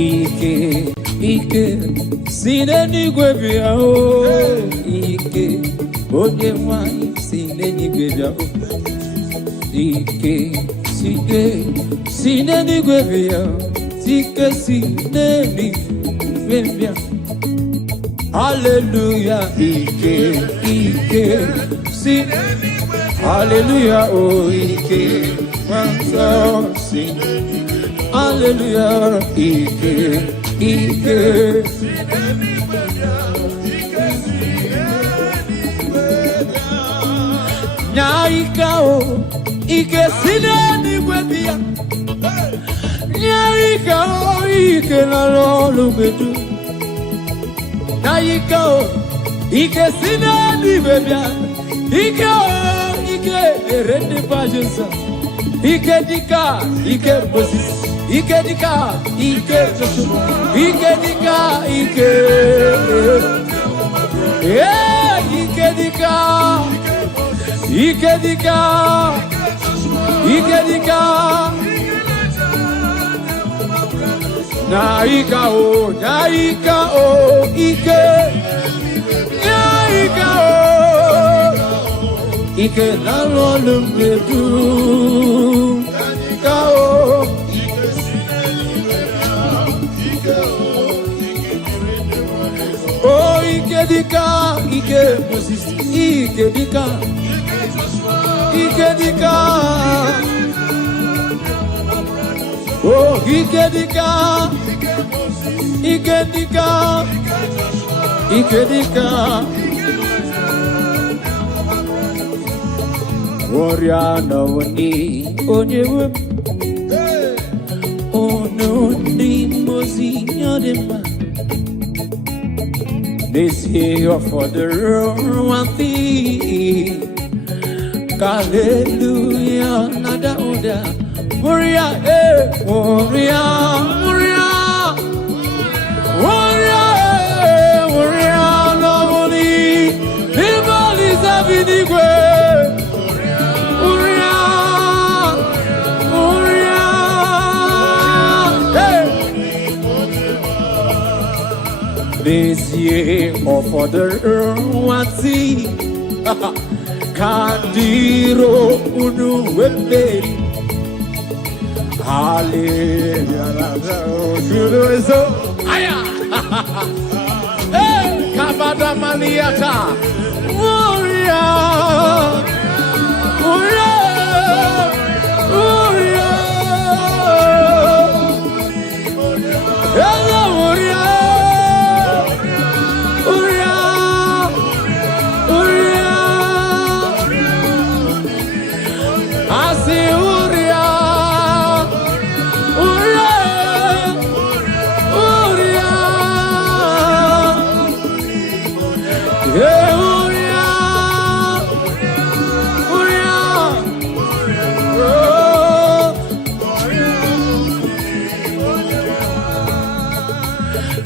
Ike, sineni gwebia o. Ike, onye nwanyị sineni gwebia o. Ike, sineni gwebia o. Ike sineni gwebia. Hallelujah, Ike, sineni gwebia. Hallelujah, oh Ike, sineni. Hallelujah, Ike. Nyaika o, Ike sineni gwebia. Nyaika o, Ike na lolu bedu. Nyaika o, Ike sineni gwebia. Ike o, Ike erende pajensa. Ike dika, Ike Moses. Ike dika, Ike Joshua. Ike dika, Ike. Yeah, Ike dika. Ike dika. Ike dika. Naika o, Ike. Naika o. Ike na lolu medu. Naika o. Oh, Ike dika, Ike Moses, Ike dika, Ike dika. Oh, Ike dika, Ike dika, Ike dika. Warrior no ni onye ono ni mozi nyadema. This year for the one thing. Hallelujah, nada oda. Warrior, warrior, warrior, warrior, warrior, nobody. Nobody's having the way. Warrior, warrior, hey. This year for the one thing. Kandiro unu webeli. Hallelujah. Aya. Hey, kabada maniata. Warrior. Warrior. Warrior. Hello, warrior.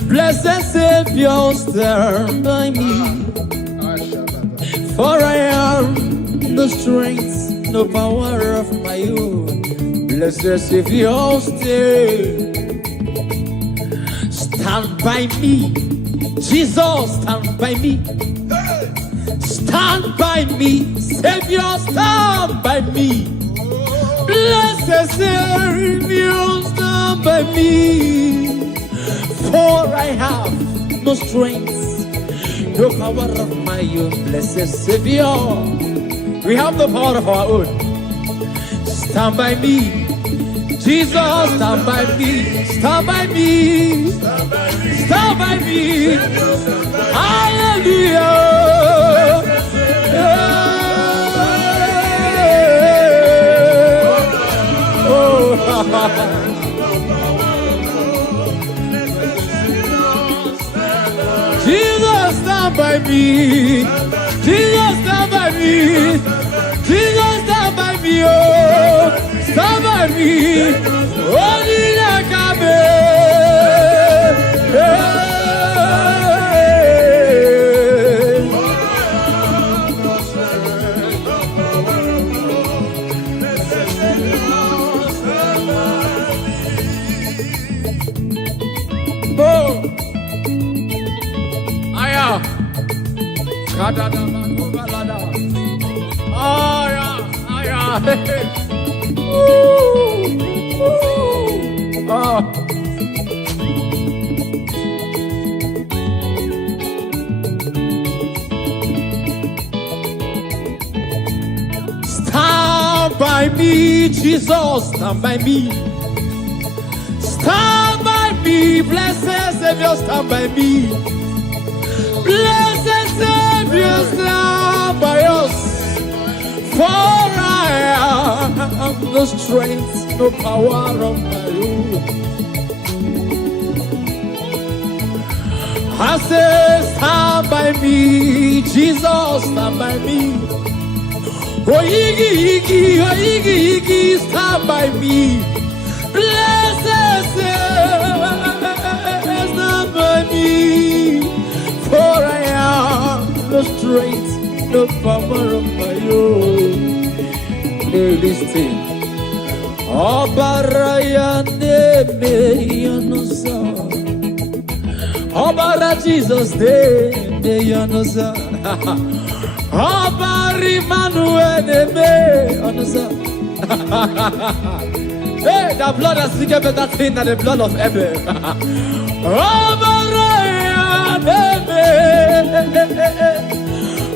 Blessed Savior, stand by me, for I am the strength, no power of my own. Blessed Savior, stand by me. Jesus, stand by me. Stand by me. Savior, stand by me. Blessed Savior, stand by me. For I have no strength, no power of my own. Blessed Savior, we have the power of our own. Stand by me. Jesus, stand by me. Stand by me. Stand by me. Hallelujah. Oh, Jesus, stand by me. Jesus, stand by me. Jesus, stand by me. Oh, stand by me. Oh, Oh, yeah. Oh, yeah. Ooh. Ooh. Oh. Stand by me, Jesus, stand by me. Stand by me, blessed Savior, stand by me. Blessed Savior, stand by us. For I have no strength, no power of my own. I say, stand by me, Jesus, stand by me. Oh, Iggy, stand by me. Blessed Savior, stand by me. For I have no strength, no power of my own. Hey, listen. Obaraya neme yanosa. Obara Jesus neme yanosa. Obari Manuel neme yanosa. Hey, the blood has speaking better thing than the blood of Abel. Obaraya neme.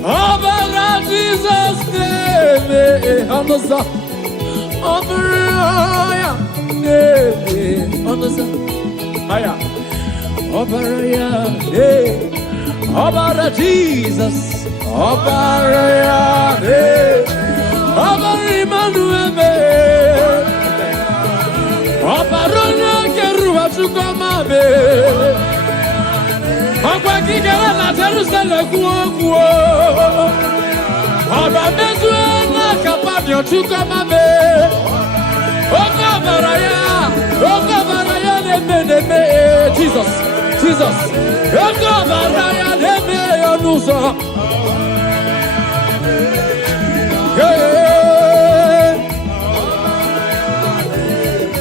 Obara Jesus neme yanosa. Obaraya neme yanosa. Aya. Obaraya neme. Obara Jesus. Obaraya neme. Obari Manuel. Obarona keruwa tukoma me. Okwa kikera na Jerusalem kuo. Oba mezu na kapamyo tukoma me. Okabaraya neme. Jesus. Okabaraya neme yonuso.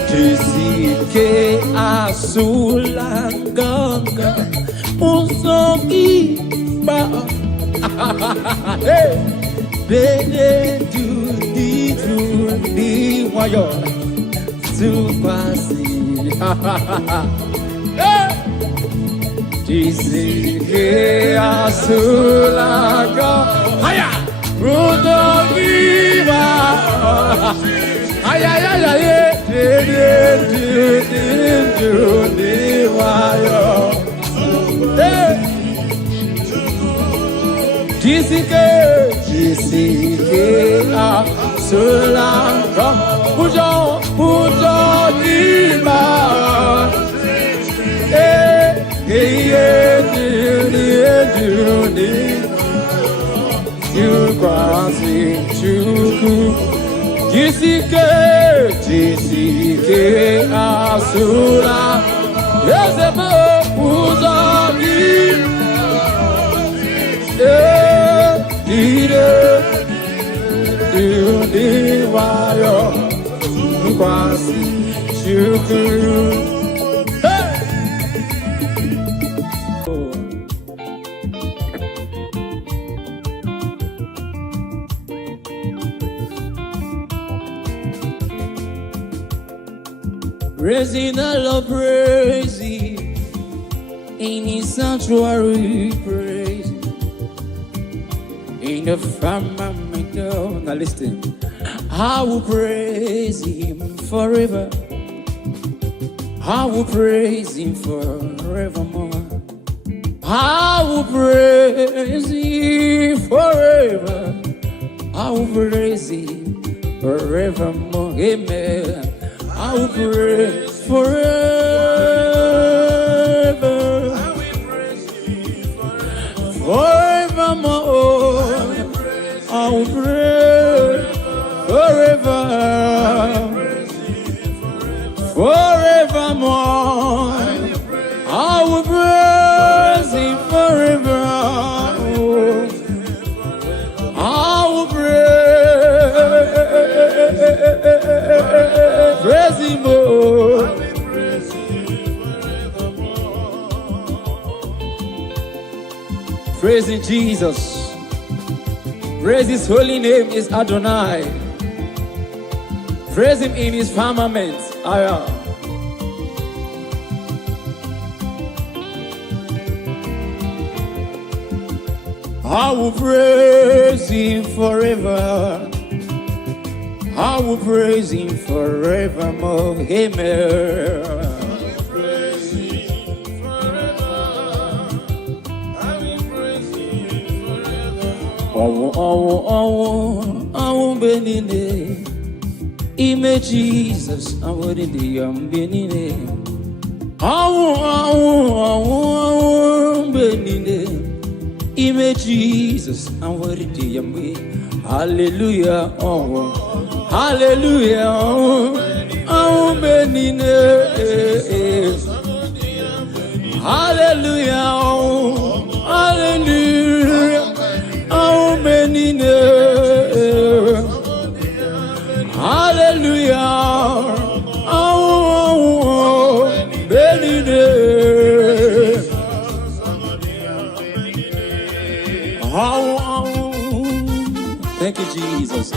Jisike asulanganga usoki ba bene di wayo supasi Jisike asulanga haya usoki ba ay Jisike asulanga ujo ima you crossing chuku Jisike asula Yezemo uzagi Diwayo Kwasi Shukuru Praising the Lord, praising in His sanctuary, praising in the firmament. Now listen, I will praise Him forever. I will praise Him forevermore. I will praise Him forever. I will praise Him forevermore. Amen. I will praise forever. I will praise Him forevermore. I will praise forever. Forevermore. I will praise Him forever. I will praise Him more. Praising Jesus. Praise his holy name is Adonai. Praise him in his firmament. I will praise him forever. I will praise him forevermore. Amen. I will praise him forever. I will praise him forever. Oh, Benine. Ime Jesus, I will in the Benine. Oh, Benine. Ime Jesus, I will in the Hallelujah, oh, hallelujah, oh, Benine. Hallelujah, oh, hallelujah, oh, Benine. Hallelujah, oh, Benine. Thank you, Jesus.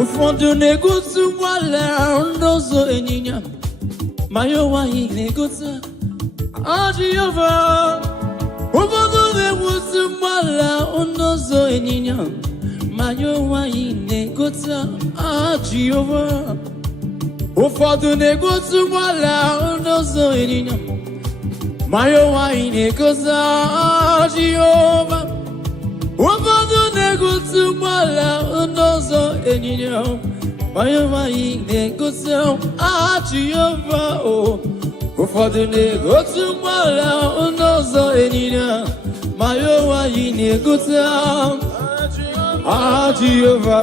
Ụfọdụ na-egosi nwale n'ụzọ ịnyịnya ma ya nwaanyị na-egosi Jehova. Ụfọdụ na-egosi nwale n'ụzọ ịnyịnya ma ya nwaanyị na-egosi Jehova. Ụfọdụ na-egosi nwale n'ụzọ ịnyịnya ma ya nwaanyị na-egosi Jehova. Ụfọdụ na-egosi nwale n'ụzọ ịnyịnya ma ya nwaanyị na-egosi Jehova. Ụfọdụ na-egosi nwale n'ụzọ ịnyịnya ma ya nwaanyị na-egosi Jehova.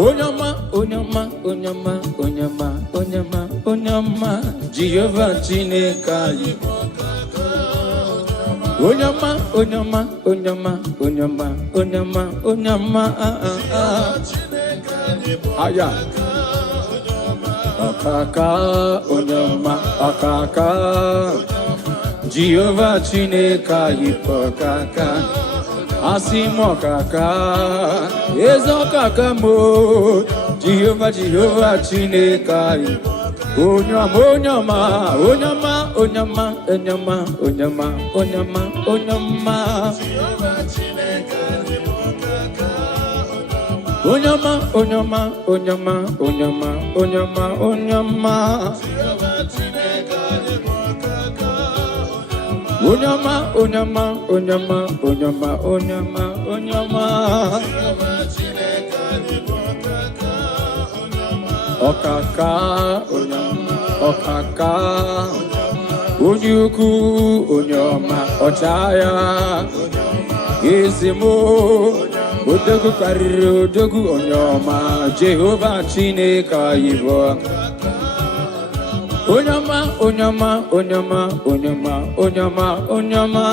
Onyama, onyama, onyama, onyama, onyama, onyama, Jehova Chineke anyị. Onyama, onyama, onyama, onyama, onyama, onyama, aya. Akaka, onyama, akaka, Jehova Chineke anyị akaka. Asimo kaka, ezo kaka mo, Jehova Chineke anyị. Onyama, onyama, onyama, onyama, onyama, onyama, onyama, onyama. Onyama, onyama, onyama, onyama, onyama, onyama. Onyama, onyama, onyama, onyama, onyama, onyama. Okaka, onyama, okaka. Onyuku, onyama, ochaya. Izimo, odogu kariri, odogu onyama. Jehova Chineke anyị. Onyama, onyama, onyama, onyama, onyama, onyama.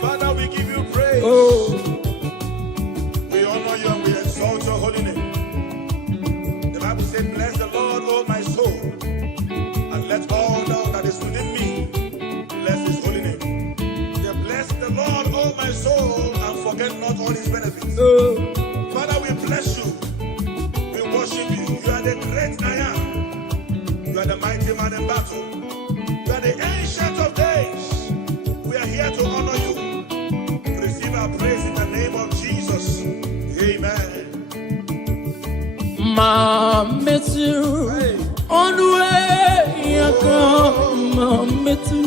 Father, we give you praise. We honor you and we exalt your holy name. The Bible said, bless the Lord, O my soul, and let all that is within me bless his holy name. Bless the Lord, O my soul, and forget not all his benefits. Father, we bless you. We worship you. You are the great I am. You are the mighty man in battle. You are the ancient of days. We are here to honor you. Receive our praise in the name of Jesus. Amen. Mametu on the way yaka, Mametu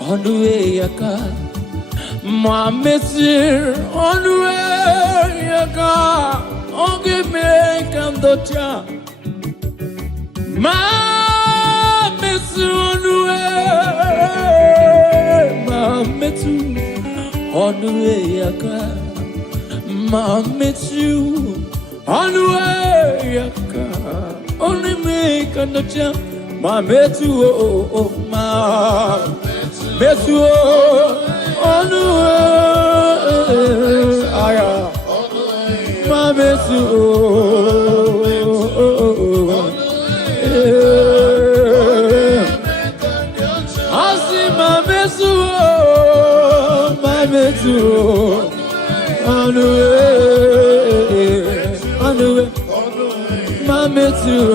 on the way yaka. Mametu on the way yaka, onge me kandocha. Mametu on the way I come. I met you on the way I come. Only make a no jump. My met you, oh, my met you on the way. My met you. I see my met you, my met you on the way, my met you.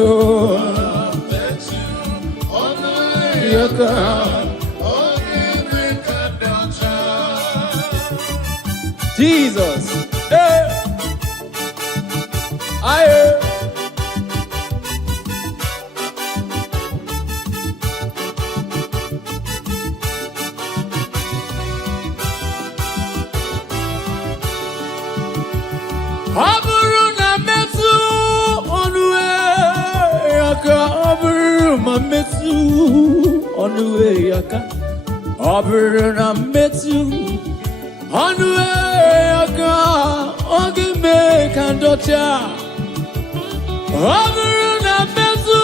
Jesus, hey, I. Aburuna metu onwe yaka aburuna metu onwe yaka aburuna metu onwe yaka ogime kandocha aburuna metu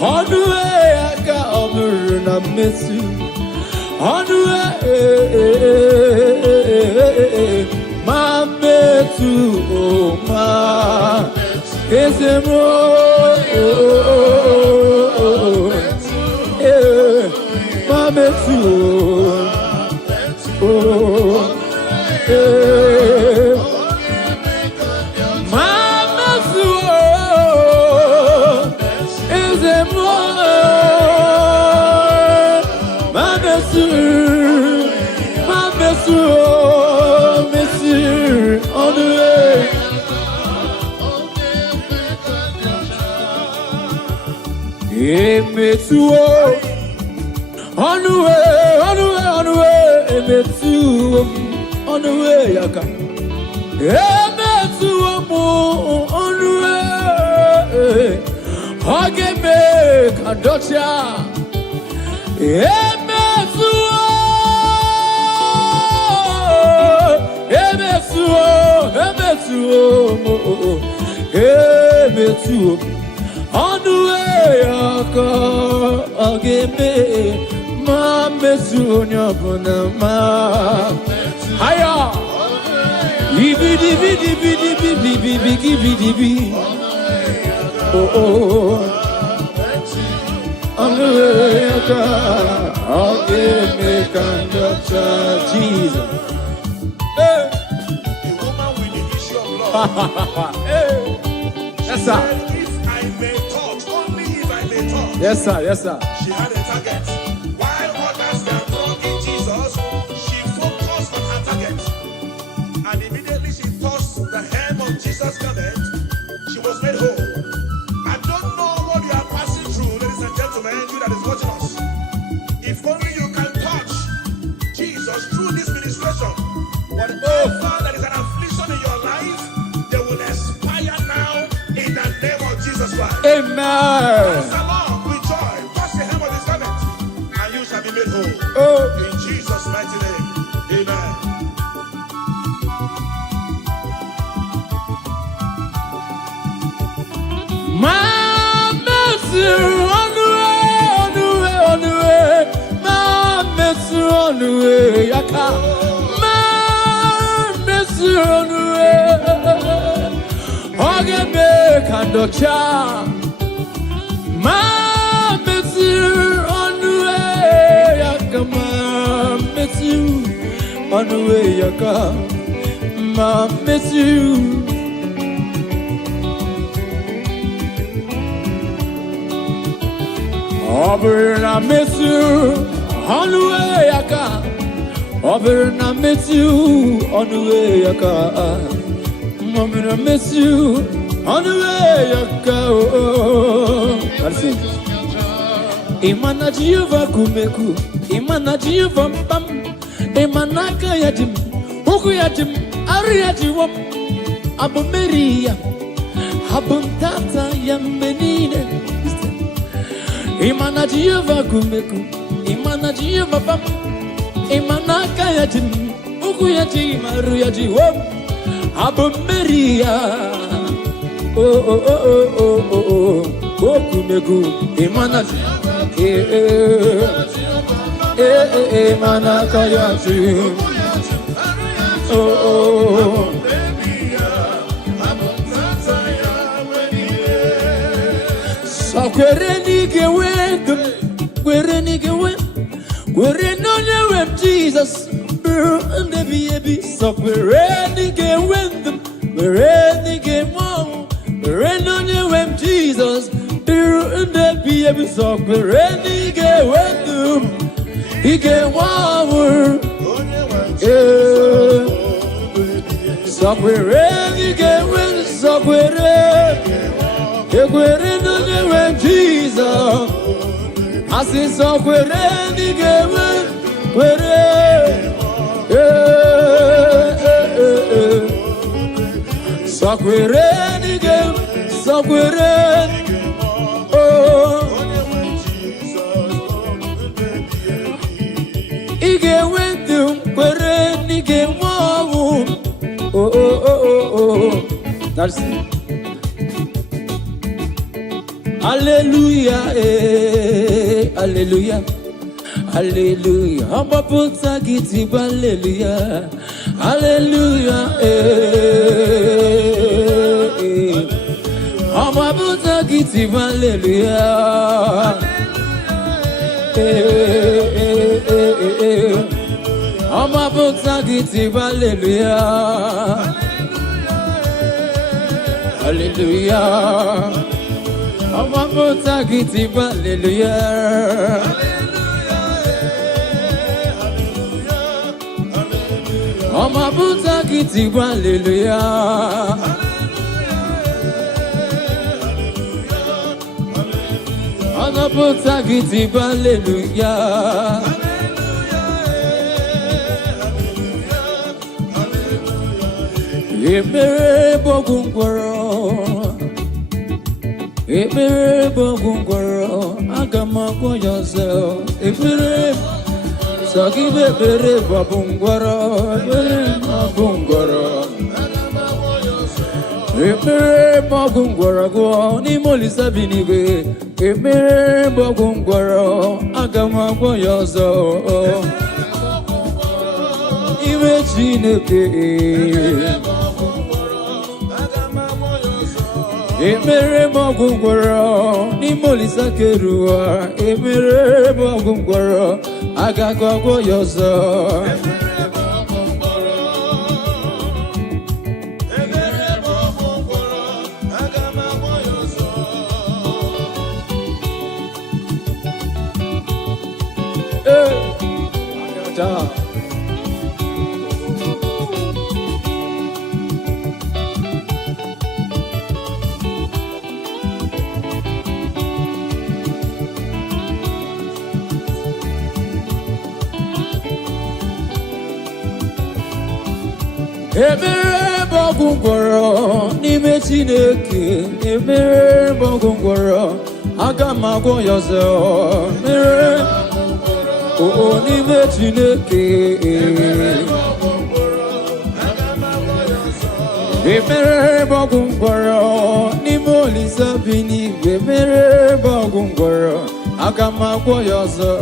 onwe yaka aburuna metu Anue, ma metu, oh ma, ezemo, ma metu, oh, ma metu, ezemo. Monsieur, on the way. Monsieur, on the way, on the way, on the way. Monsieur, on the way, yaka. Monsieur, on the way. Hageme kandocha. Emetu, on the way, ageme, ma metu nyabonama. Haya, ibidi, oh, on the way, ageme kandacha, Jesus. Hey. Yes, sir. If I may touch, only if I may touch. Yes, sir. Yes, sir. She had a target. While others were talking Jesus, she focused on her target. And immediately she touched the hem of Jesus' garment. She was made whole. I don't know what you are passing through, ladies and gentlemen, you that is watching us. If only you can touch Jesus through this ministration, whatever that is an affliction in your life, they will expire now in the name of Jesus Christ. Amen. Dance along with joy, touch the hem of his garment, and you shall be made whole. Oh. In Jesus' mighty name, amen. My mercy on the way, my mercy on the way, yaka. My mercy on the way, agame kandocha. My mercy on the way, yaka. My mercy on the way, yaka. My mercy. Over na miss you on the way I come. Over na miss you on the way I come. Over na miss you on the way I go. That's it. Imana jiva kumeku, imana jiva pam, imana kayadim, ukuyadim, ariyadim, abu Maria, abu tata yamenine. Imana Jehovah kumeku, Imana Jehovah pam, Imana kayajim, Ukuyaji Maruyaji wom, Abu Maria. Oh oh oh oh oh oh oh kumeku, Imana Imana kayajim. Oh oh. So kwerenike wendum, kwerenike wendum, kwerenonye wem Jesus, and the baby. So kwerenike wendum, kwerenike wendum, kwerenonye wem Jesus, and the baby. So kwerenike wendum, ike wendum, so kwerenike wendum, so kwerenike. When Jesus, I see so that's it. Hallelujah, hallelujah, hallelujah. I'm a puta giti, hallelujah, hallelujah, I'm a puta giti, hallelujah, I'm a puta giti, hallelujah, hallelujah. I'm a motagiti, hallelujah. I'm a motagiti, hallelujah. I'm a motagiti, hallelujah. Ekpere bogungwaro. Ekpere bogungwaro, agama yourself. Ekpere, so give ekpere bogungwaro, ekpere bogungwaro. Ekpere bogungwaro go ni molisa binibe. Ekpere bogungwaro, agama yourself. Iwe Chineke. Ekpere bogungwaro ni molisa kerua. Ekpere bogungwaro agagwa yozo. Ekpere bogungwaro agama yozo. Ekpere bogungwaro n'ime Chineke. Ekpere bogungwaro agama yozo. Ekpere n'ime Chineke. Ekpere bogungwaro n'ime Olisa bini. Ekpere bogungwaro agama yozo.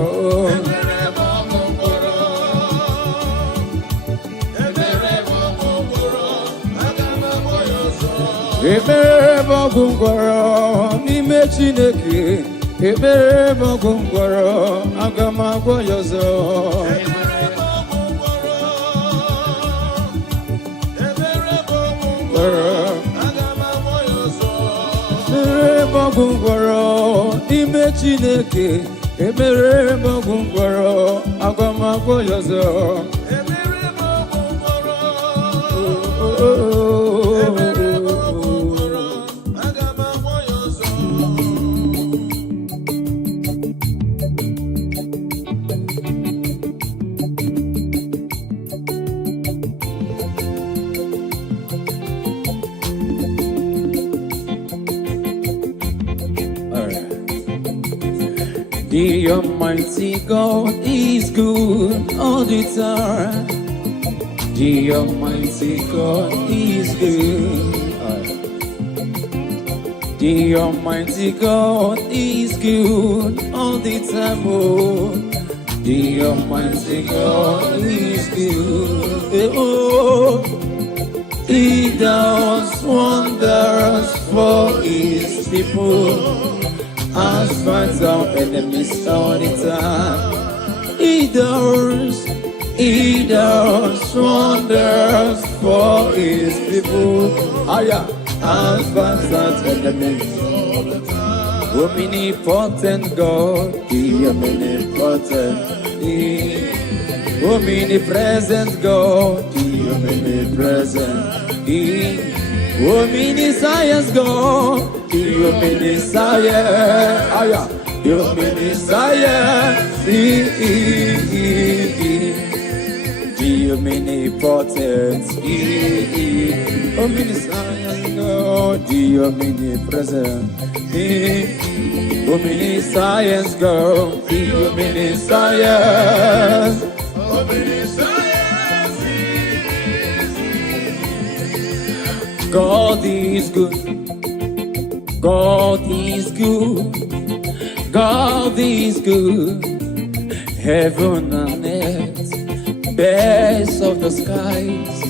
Ekpere bogungwaro n'ime Chineke. Ekpere bogungwaro agama yozo. Ekpere bogungwaro agama yozo. Ekpere bogungwaro n'ime Chineke. Ekpere bogungwaro agama yozo. The Almighty God is good all the time. The Almighty God is good. The Almighty God is good all the time. Oh, the Almighty God is good. Oh, He does wonders for His people. As fights our enemies all the time. He does wonders for His people. As fights our enemies all the time. Omnipotent God, the omnipotent, the omnipresent God, the omnipresent, the omniscience God, the omniscience, the omniscience, the omnipotent, the omniscience God, the omnipresent, the omniscience God, the omniscience, God is good. God is good. God is good. Heaven and earth, birds of the skies,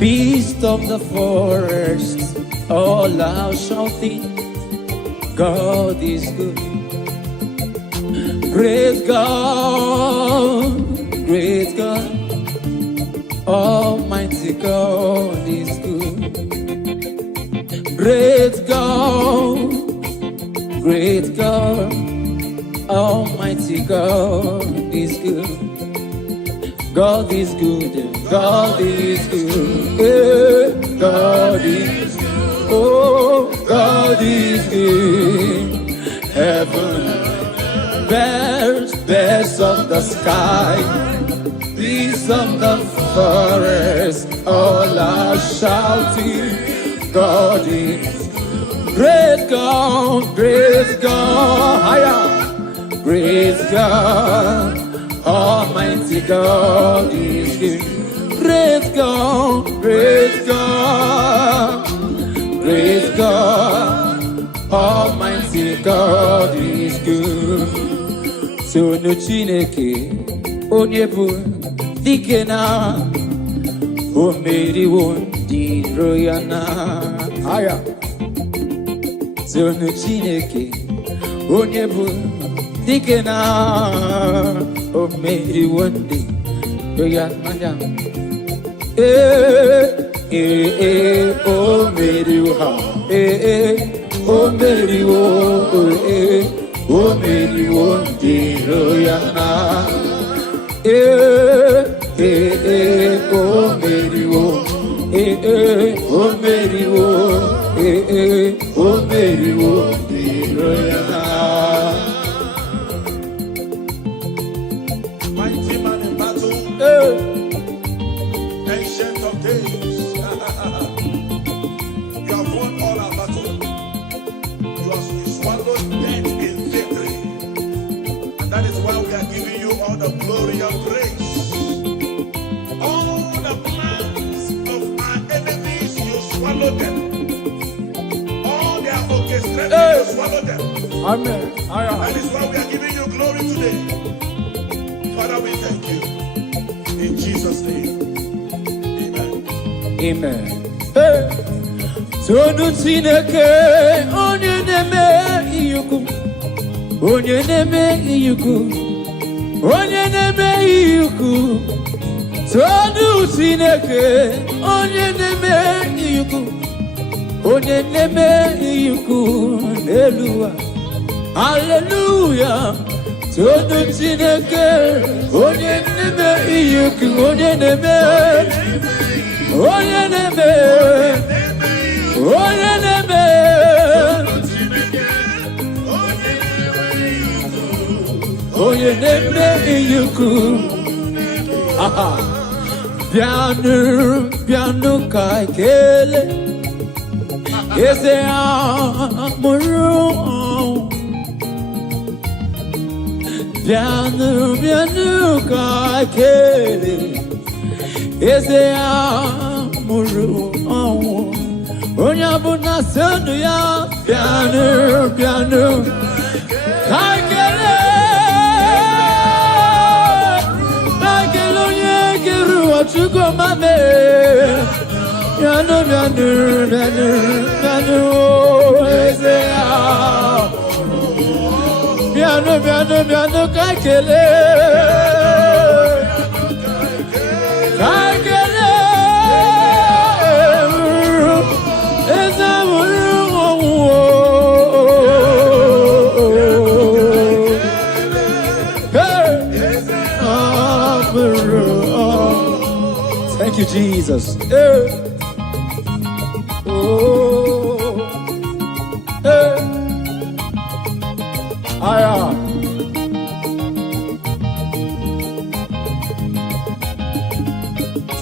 beasts of the forest, all are shouting, God is good. Great God, great God, Almighty God is good. Great God, Almighty God is good. God is good, God is good, God is good, oh, God is good. Heaven, birds of the sky, beasts of the forest, all are shouting, God is great God, higher, great God, Almighty God is good. Great God, Almighty God is good. So no Chineke, onyebu dikena, o meri won di royana. Higher. So no Chineke, onyebu dikena, o meri won di royana. O meri wo, o meri wo, o meri wo di royana. O meri wo, o meri wo, o meri wo di royana. Mighty man in battle, ancient of days. You have won all our battle. You have swallowed death in victory. And that is why we are giving you all the glory and praise. All the plans of our enemies, you swallow them. All their orchestrations, you swallow them. Amen. That is why we are giving you glory today. Father, we thank you. In Jesus' name. Amen. Hey. Tonu Chineke, onye neme iyuku, onye neme iyuku, onye neme iyuku. Tonu Chineke, onye neme iyuku, onye neme iyuku. Hallelujah, hallelujah. Tonu Chineke, onye neme iyuku, onye neme. Onye neme, onye neme, onye neme iyuku. Piano kai kele, ese amuru. Piano, piano, kakele. Eze amuru awo. Onya buna senu ya. Piano, piano, kakele. Kakele onye geru ochuko mame. Piano, piano, piano, piano. Eze amuru. Piano, piano, piano, kakele. Kakele. Eze amuru awo. Thank you, Jesus.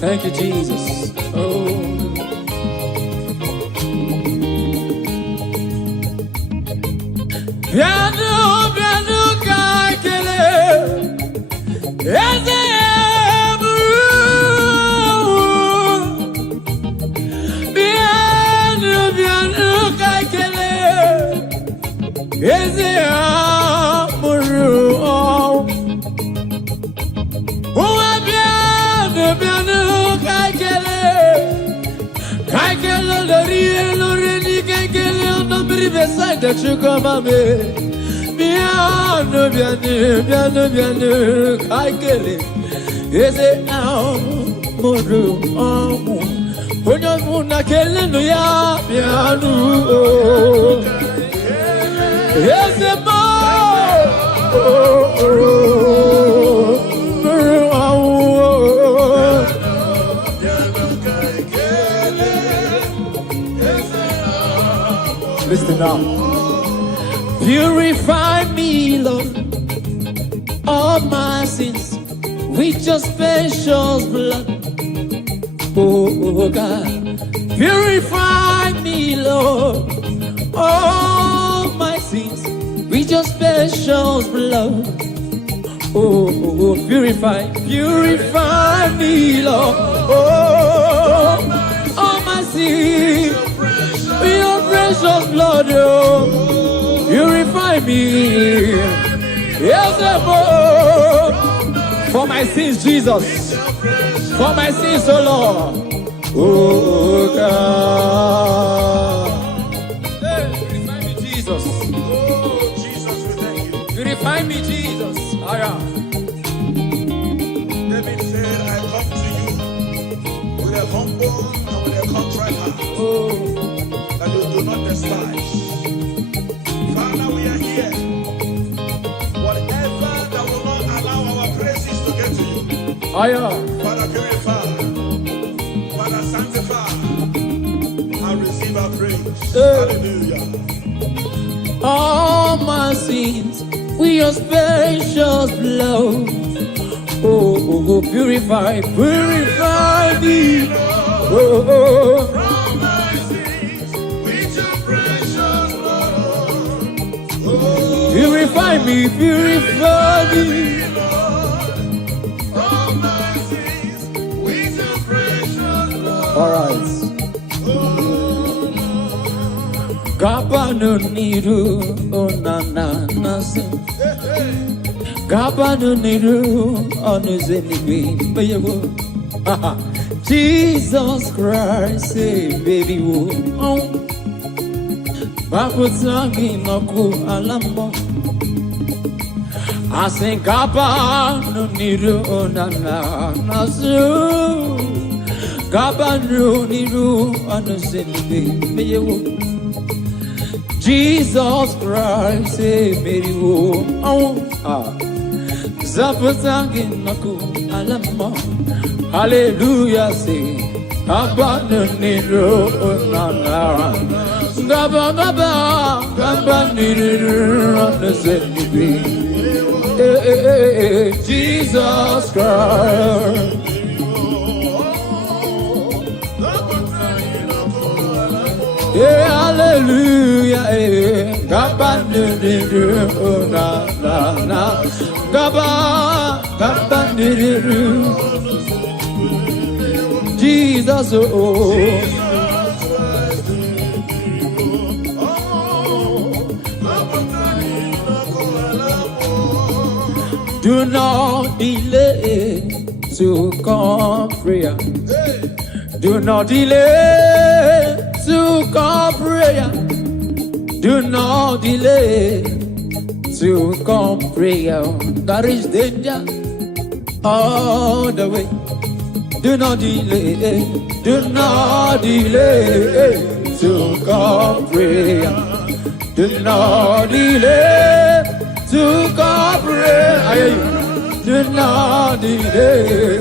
Thank you, Jesus. Piano, piano, kakele. Eze Eze amuru Uwa piano piano kakele Kakele lori ni kakele Ono biri beside the chuko mame Piano piano piano kakele Eze amuru Onyo muna kele no ya piano Yes, listen now. Purify me, Lord, all my sins with your precious blood. Oh God, purify me, Lord, all my sins with your precious blood. Oh, purify me, Lord. Oh, all my sins with your precious blood. Oh, purify me. Yes, oh, for my sins, Jesus. For my sins, oh Lord. Oh God. Jesus. Oh, Jesus, we thank you. Purify me, Jesus. David said, I come to you with a humble and with a contrite heart. That you do not despise. Father, we are here. Whatever that will not allow our praises to get to you. Father, purify. Father, sanctify. And receive our praise. Hallelujah. All my sins with your precious blood. Oh, purify me. Oh, From my sins with your precious blood. Oh, purify me. From my sins with your precious blood. All right. Gabanu niru onana nasi. Gabanu niru onuzenibi bayewo. Jesus Christ, say baby wo. Babu tangi naku alambo. I sing Gabanu niru onana nasi. Gabanu niru onuzenibi bayewo. Jesus Christ, say Mary wo. Zapatangi naku alama. Hallelujah, say Gabanu niru onana. Gaba niru onuzenibi. Jesus Christ. Yeah, hallelujah, Gabanu niru onana. Gaba, Gaba, Jesus, oh. Do not delay to come prayer. Do not delay to come prayer. Do not delay to come prayer. There is danger all the way. Do not delay. Do not delay to come prayer. Do not delay to come prayer. Do not delay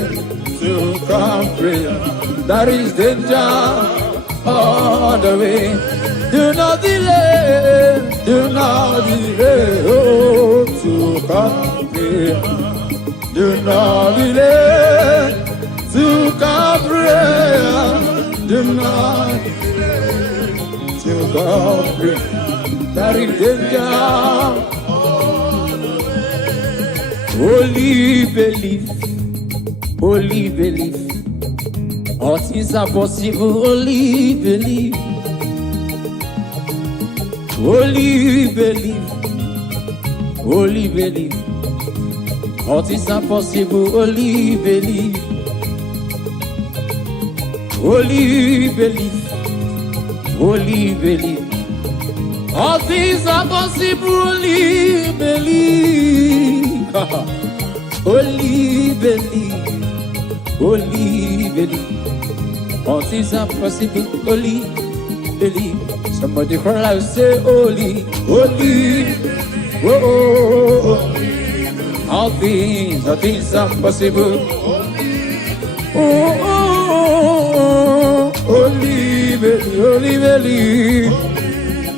to come prayer. There is danger all the way. Do not delay. Do not delay to come prayer. Do not delay to come prayer. Do not delay to come prayer. There is danger. Only believe, only believe. All things are possible, only believe. Only believe, only believe. All things are possible, only believe. Only believe, only believe. All things are possible, only believe. Only believe, only believe. All things are possible, only believe. Somebody cry out, say, holy, holy, oh, oh, oh. All things are possible. Oh, oh, oh, oh. Only believe, only believe.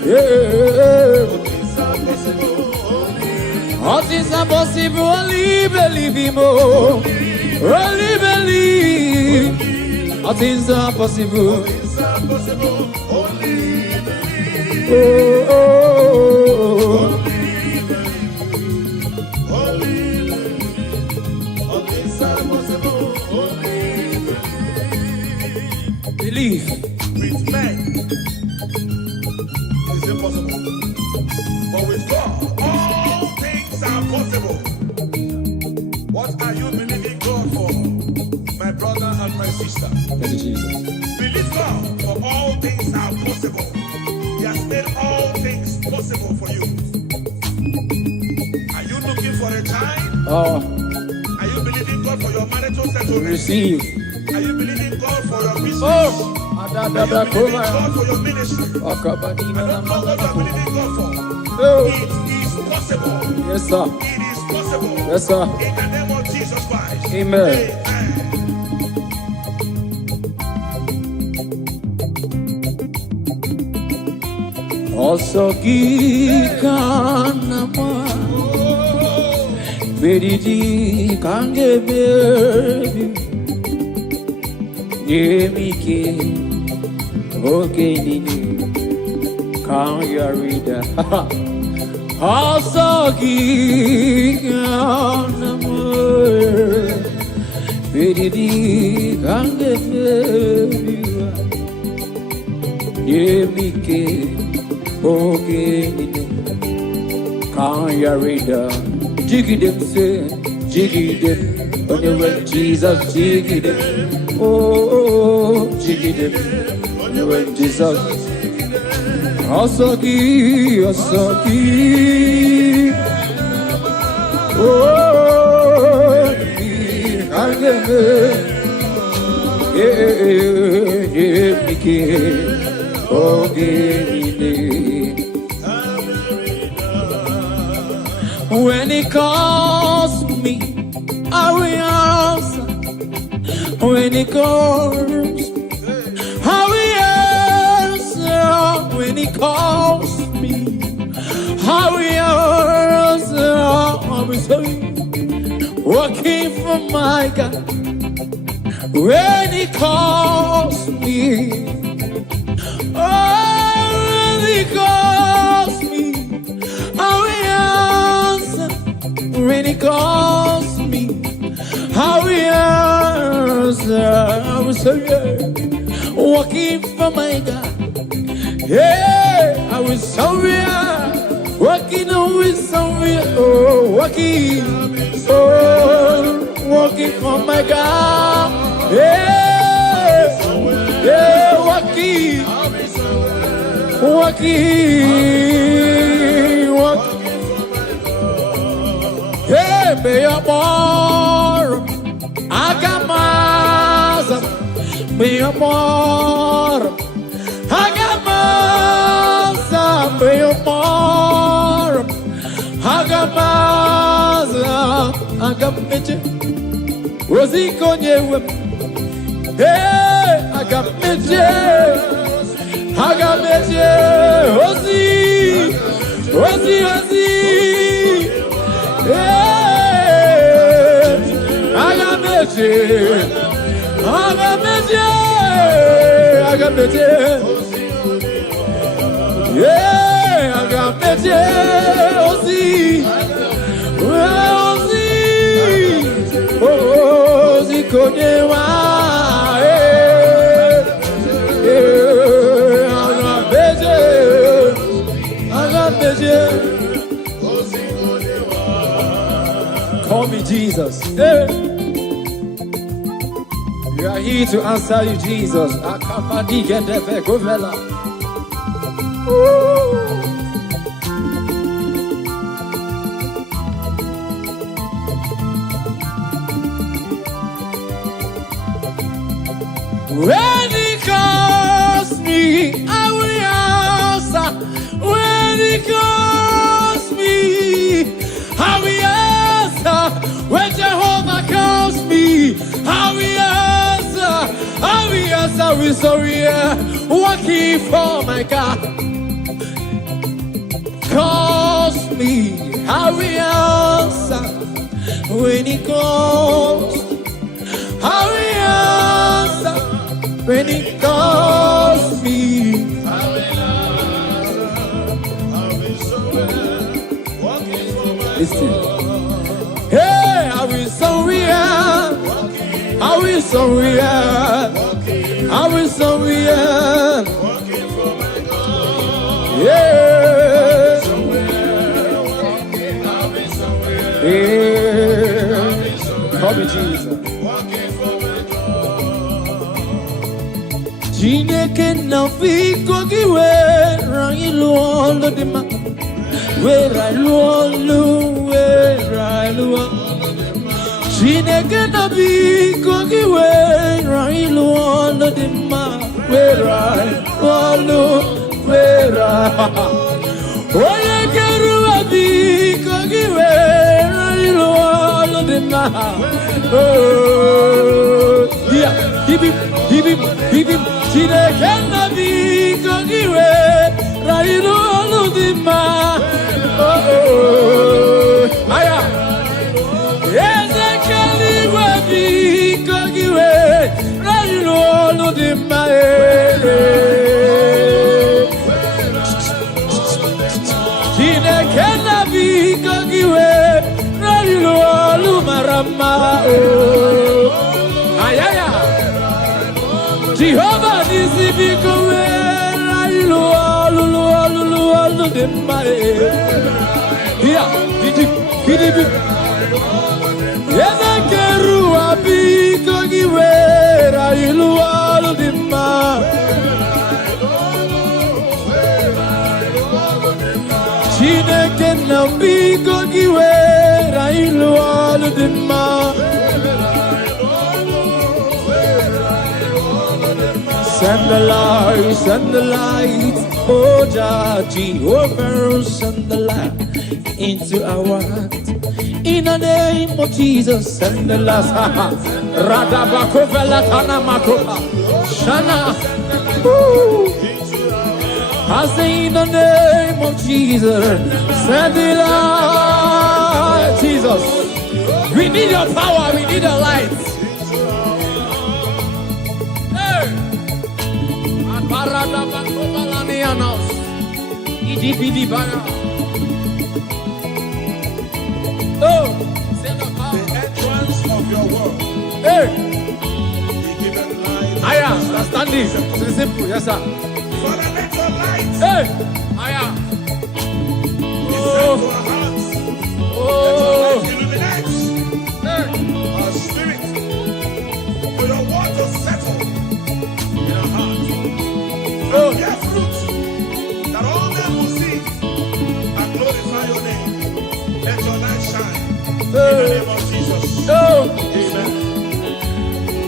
Yeah. All things are possible, only believe him, oh. Only believe. All things are possible. Oh, oh, oh. Believe. With men, it's impossible. But with God, all things are possible. What are you believing God for, my brother and my sister? Thank you, Jesus. Believe God, for all things are possible. He has made all things possible for you. Are you looking for a child? Oh, Are you believing God for your marital settlement? receive. Are you believing God for your business? Oh, Are you believing God for your ministry? oh, I don't know what you are believing God for. oh. It is possible. Yes, sir. It is possible. Yes, sir. In the name of Jesus Christ. Amen. Also, Gikanama, Bedidi Kange Baby, Yemike, Okay, Nini, Kan Yarida. Also, Gikanama, Bedidi Kange Baby, Yemike. Okay, can't you read them? Jiggy them, say, jiggy them. On the way, Jesus, jiggy them. Oh, jiggy them. On the way, Jesus. Asaki, Asaki. Oh, can't get me. Yeah, okay. When he calls me, I will answer. When he calls, I will answer. When he calls me, I will answer. I will say, working for my God. When he calls me, oh, when he calls me, I will answer. when He calls me. How He answers. I will surrender, walking for my God. Yeah, I will surrender, walking with somewhere. Oh, walking for my God. Yeah, yeah, walking. Hey, be your more. I got my. Be your more. I got my. Be your more. I got my. I got me. Rosie Konye. Hey, I got me. I got me, Rosie, yeah. I got me, yeah. I got me, Rosie, Rosie, Konyewa. Call me Jesus. Hey. We are here to answer you, Jesus. Acppb ekepereufumaspiritualsongs. When He calls me, I will answer. When He calls me, I will answer. When Jehovah calls me, I will answer. I will answer with sorry, working for my God. Calls me, I will answer. When He calls, I will answer. When He calls me, I will answer. Listen. Hey, I will surrender. I will surrender. I will surrender. Yeah. Yeah. Call me Jesus. Chineke na fiko kiwe rangilu olo dima. Where I luo. Chineke na fiko kiwe rangilu olo dima. Where I Oye keru fiko kiwe rangilu olo dima. Oh, yeah, give him. Chineke na fiko kiwe rangilu olo dima. Oh, aya. Yes, I can live with you, Kogiwe, right on the Mae. Tina can be Kogiwe, right on Lumarama. Ayaya. Jehovah is the big way, right on the Mae. Here, did you? Yezekeru abiko giwera ilualu dima. Chineke na abiko giwera ilualu dima. Send the light, oh Jehovah, send the light into our heart. In the name of Jesus, send the last Radabakovela Tanamakopa Shana. I say in the name of Jesus, send the light. Jesus, we need your power, we need your light. Hey, Radabakovalanianos Idibidibaya. Oh, Oh, the entrance of your word. hey, He giveth light. I am understanding. It's simple, yes, sir. Father, let your light Hey, I am. be sent to our hearts. Oh, Let your light illuminate hey, our spirit. For your word to settle in our hearts. oh, Bear fruit that all men will see and glorify your name. Let your light shine. In the hey, name of Jesus. oh, Amen.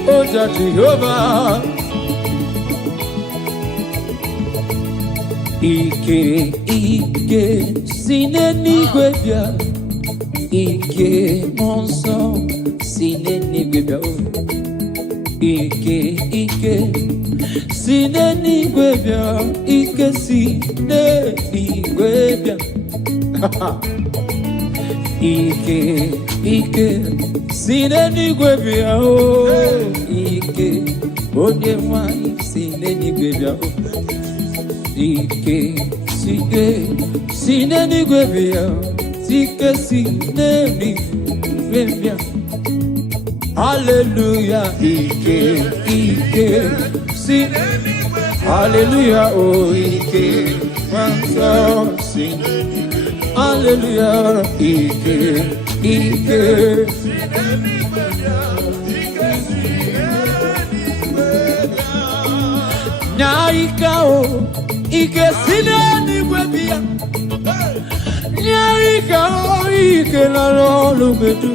oh, Jehovah. Ike, sine n'igwe bịa. Ike, mmụọ nsọ, sine n'igwe bịa. Ike, sine n'igwe bịa. Ike, sine n'igwe bịa. Ike, sine n'igwe bịa. Oh, Ike, onye nwanyị, sine n'igwe bịa. Ike, sine n'igwe bịa. Ike, sine n'igwe bịa. Hallelujah, Ike, sine. Hallelujah, oh Ike, one sing. Hallelujah, Ike. Nyaika o, Ike sine n'igwe bịa. Nyaika o, Ike nọrọ n'obodo.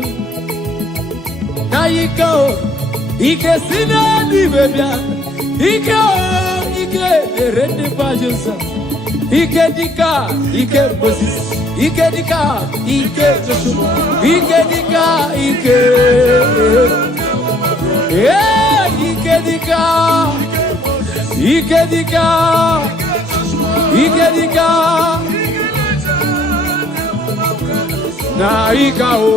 Nyaika o, Ike sine n'igwe bịa. Ike o, Ike ere ndị bajosa. Ike dịka, Ike Moses. Ike dịka, Ike Joshua. Ike dịka, Ike. Ike dịka. Ike dịka. Ike dịka. Nyaika o,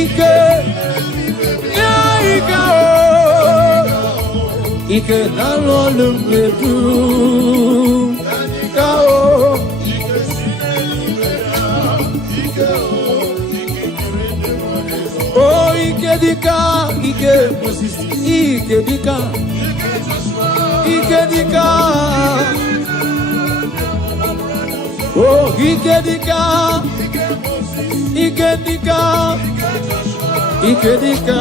Ike. Nyaika o. Ike nalolu mmedu. Nyaika o. Oh, Ike dịka, Ike Moses. Ike dịka. Ike dịka. Oh, Ike dịka. Ike dịka. Ike dịka.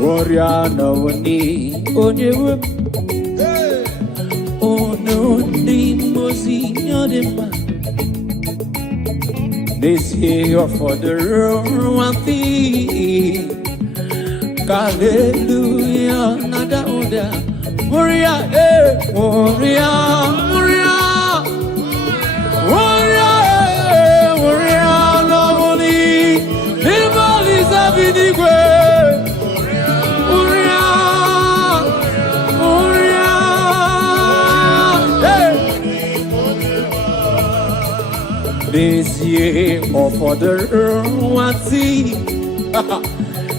Warrior no ni onye wep. Oh no ni mozi nyodema. This year for the one thing. Hallelujah, nada oda. Warrior, warrior, warrior, warrior, warrior no ni. Nimali zabinigwe. This year for the wati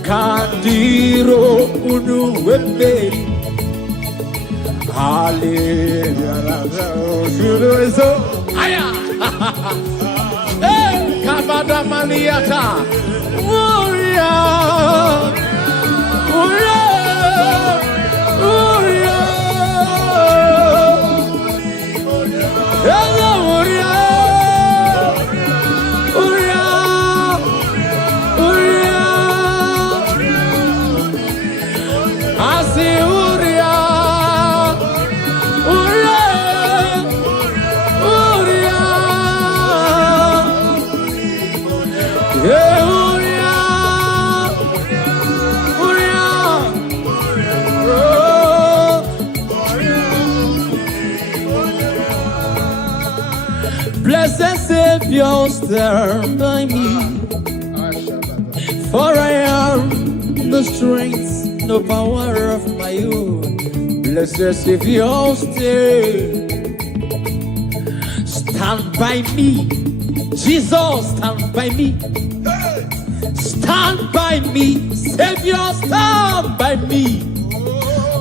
Kandiro unu wembe Hallelujah Aya Kabada maniata Warrior Warrior Warrior Hello Warrior Blessed Savior, stand by me, for I am the strength, no power of my own. Blessed Savior, stand by me. Jesus, stand by me. Stand by me. Savior, stand by me.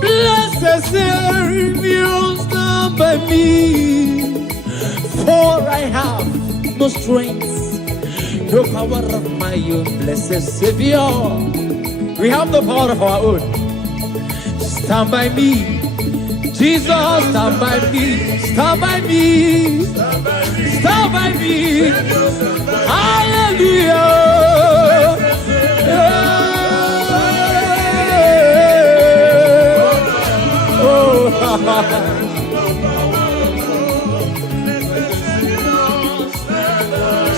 Blessed Savior, stand by me. for I have no strength, no power of my own, blessed Savior. We have the power of our own. Stand by me, Jesus, stand by me, stand by me, stand by me. Hallelujah. Oh,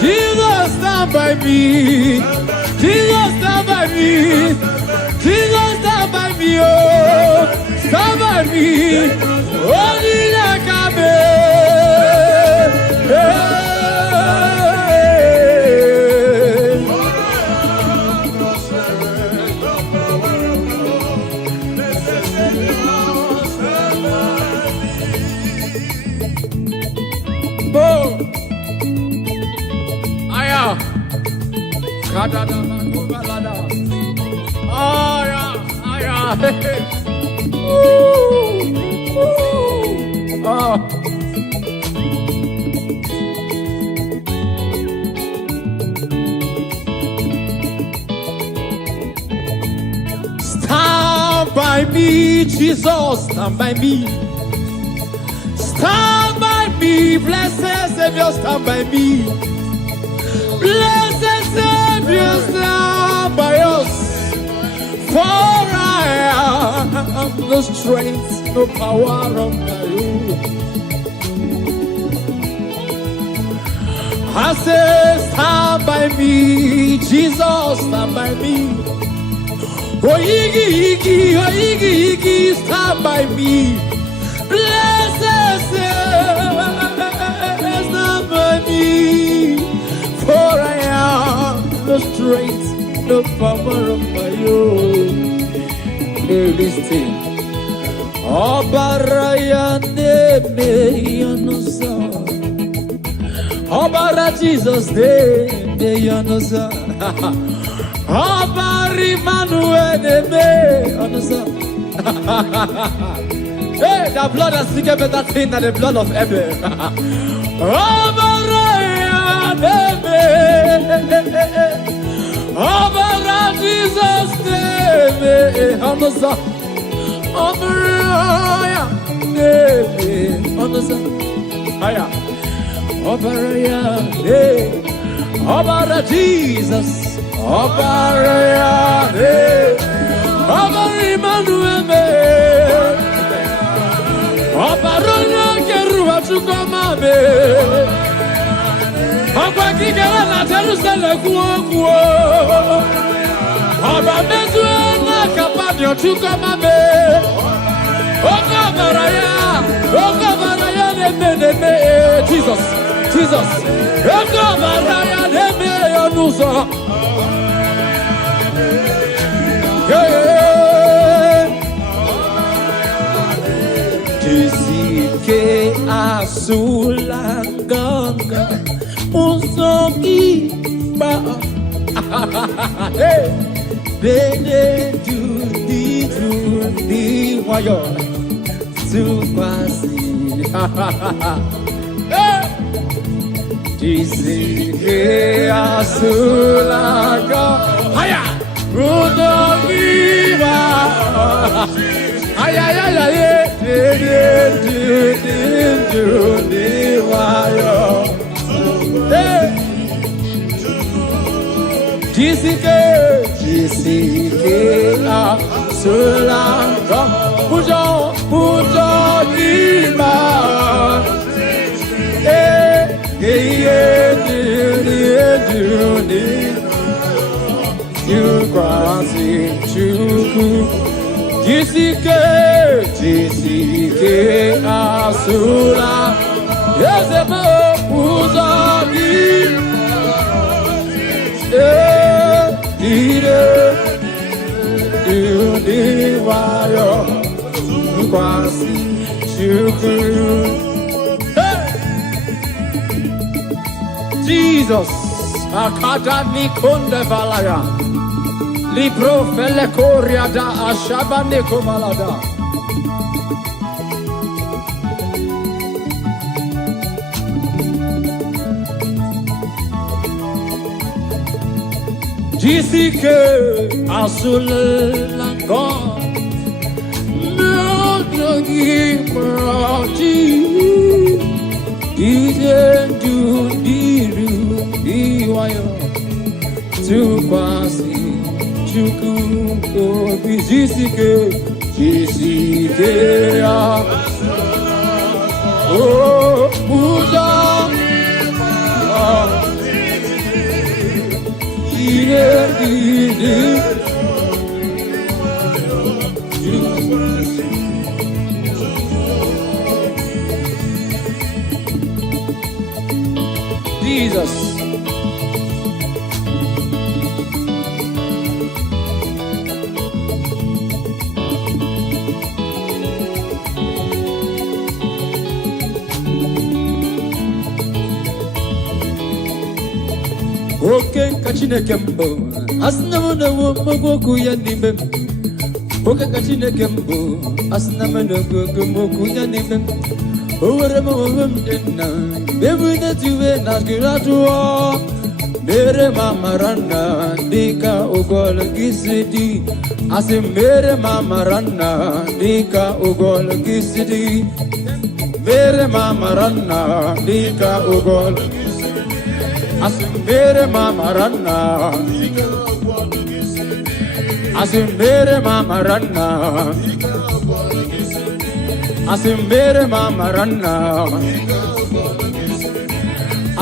Jesus, stand by me. Jesus, stand by me. Jesus, stand by me. Oh, stand by me. Only like I Stand by me, Jesus, stand by me. Stand by me, blessed Savior, stand by me. Blessed Savior, stand by us. For I have no strength, no power of my own. I say, stand by me, Jesus, stand by me. Oh, Iggy, stand by me. Blessed Savior, stand by me. For I have no strength, no power of my own. Listen. Obara Jesus de Yanosa. Obari Manuel de Yanosa. Hey, the blood has speaking better thing than the blood of Abel. Obara Jesus de Yanosa. Obara Jesus, Obara Emmanuel, Obara Kerua Chukwamabe, Obara Kigela na Jerusalem kuo, Obara Mezuela Kapadio Chukwamabe, Jesus, Jesus, Tisike asulanganga usoki ba bene di wayo supasi Tisike asulanga haya rudogiba haya di wayo Tisike asulanga pujo giba you crossing chuku Jisike asula Yezebo uzagi Wayo crossing chuku Jesus, Akadami Kunde Valaya, Libro Fele Koryada Ashabane Kovalada. Jessica Asulangon Meraji Ijendu Diru Diwayo Tukwasi Chuku Jessica Oh Buddha Jesus. Okay, kachine kembo. Asnamuna womoku yanimem. Okay, kachine kembo. Asnamuna womoku yanimem. Over mom dinna. Baby, that you were not graduate. Mere mama ranna. Dika ugol gisidi. Asi mere mama ranna. Dika ugol gisidi. Mere mama ranna. Dika ugol Asimbere mama ranna, asimbere mama ranna, asimbere mama ranna,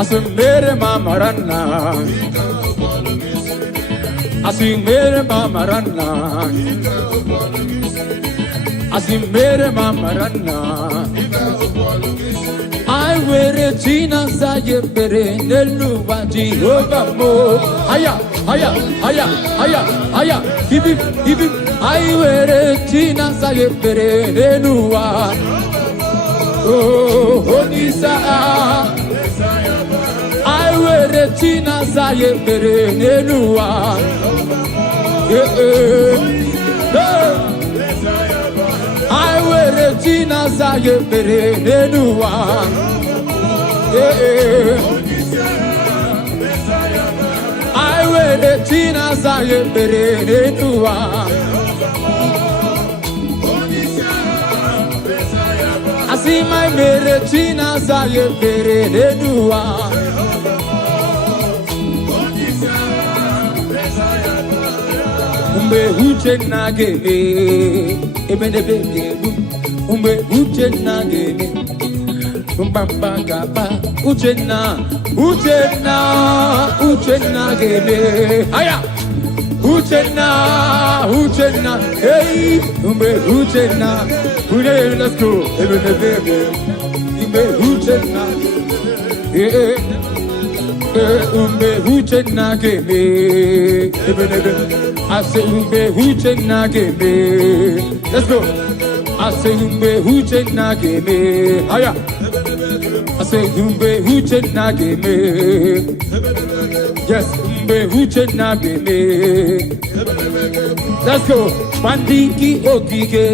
asimbere mama ranna, asimbere mama ranna, asimbere mama ranna. I wear a Tina Sayepere, Neluwa Jehovah Mo. Haya, haya, haya, haya, haya. Give him. I wear a Tina Sayepere, Neluwa. Oh, Onisa. I wear a Tina Sayepere, Neluwa. I wear a Tina Sayepere, Neluwa. I wear the Tina Sayepere Nenuwa. I see my mere Tina Sayepere Nenuwa. Umbe uche nageme, ebene bege, umbe uche nageme. Bamba gaba uchenna gebe aya uchenna hey umbe uchenna let's go ebene bebe umbe uchenna umbe uchenna gebe ebene bebe I say umbe uchenna gebe let's go I say umbe uchenna gebe aya I say umbe huche nageme. Yes, umbe huche nageme. Let's go. Pandiki okike.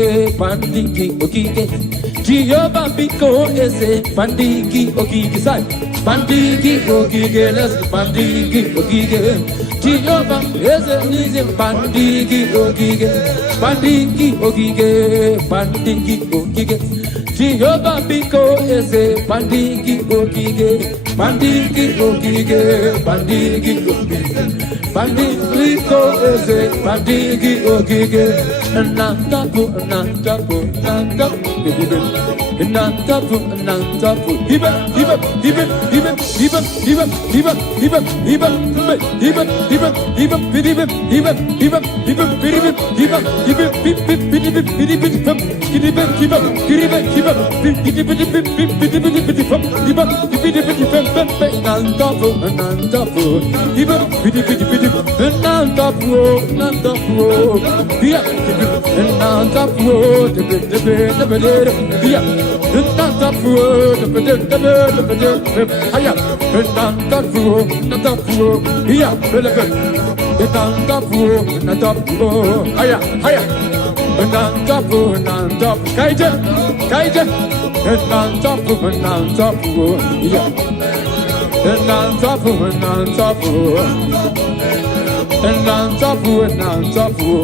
Jehovah biko ese. Pandiki okike side. Pandiki okike. Let's go. Pandiki okike. Jehovah ese. Pandiki okike. Pandiki okike. Jehovah biko ese pandiki okige pandiko ese pandiki okige nantapu Nantafu.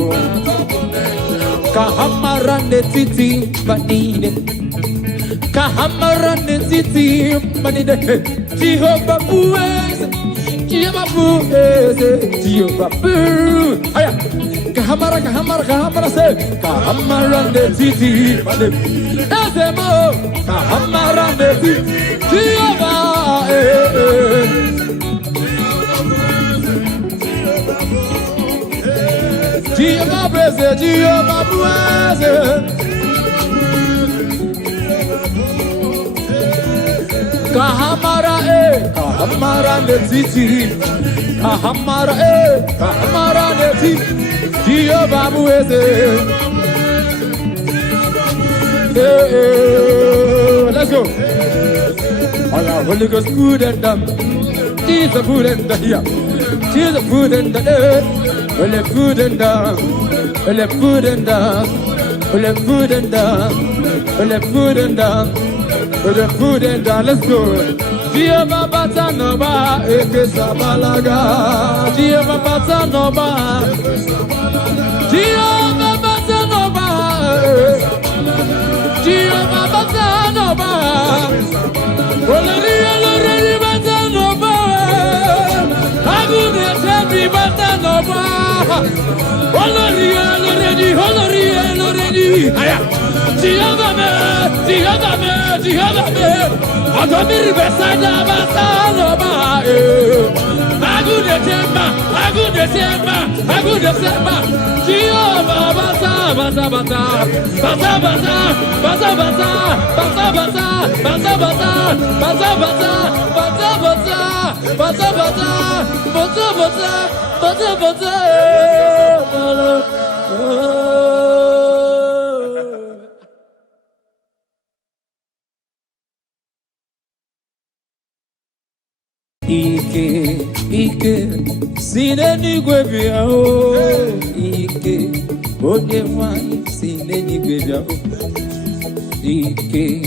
Kahamarande titi banine. Kahamarande titi banine. Jehovah Buez. Jehovah Buez. Jehovah Buez. Aya. Kahamara se. Kahamarande titi banine. Ezemo. Kahamarande titi. Jehovah. Jehovah Buez. Jehovah Buez. Kahamara ne titi, Kahamara ne titi, Jehovah Buez. Let's go. All our Holy Ghost food and dumb. Jesus food and the here. Jesus food and the air. Well, the food and dumb. Well, the food and dumb. Well, the food and dumb. Well, the food and dumb. With the food and down, let's go. Jehovah Batanova, Ekesabalaga. Jehovah Batanova. Jehovah Batanova. Jehovah Batanova. Olori Batanova. Agune Tebi Batanova. Olori. Aya. Jehovah me. Adomiri besada basaloma. Agude temba. Jehovah basa. Ike, sineni gwebia o. Ike, onye wani sineni gwebia o. Ike,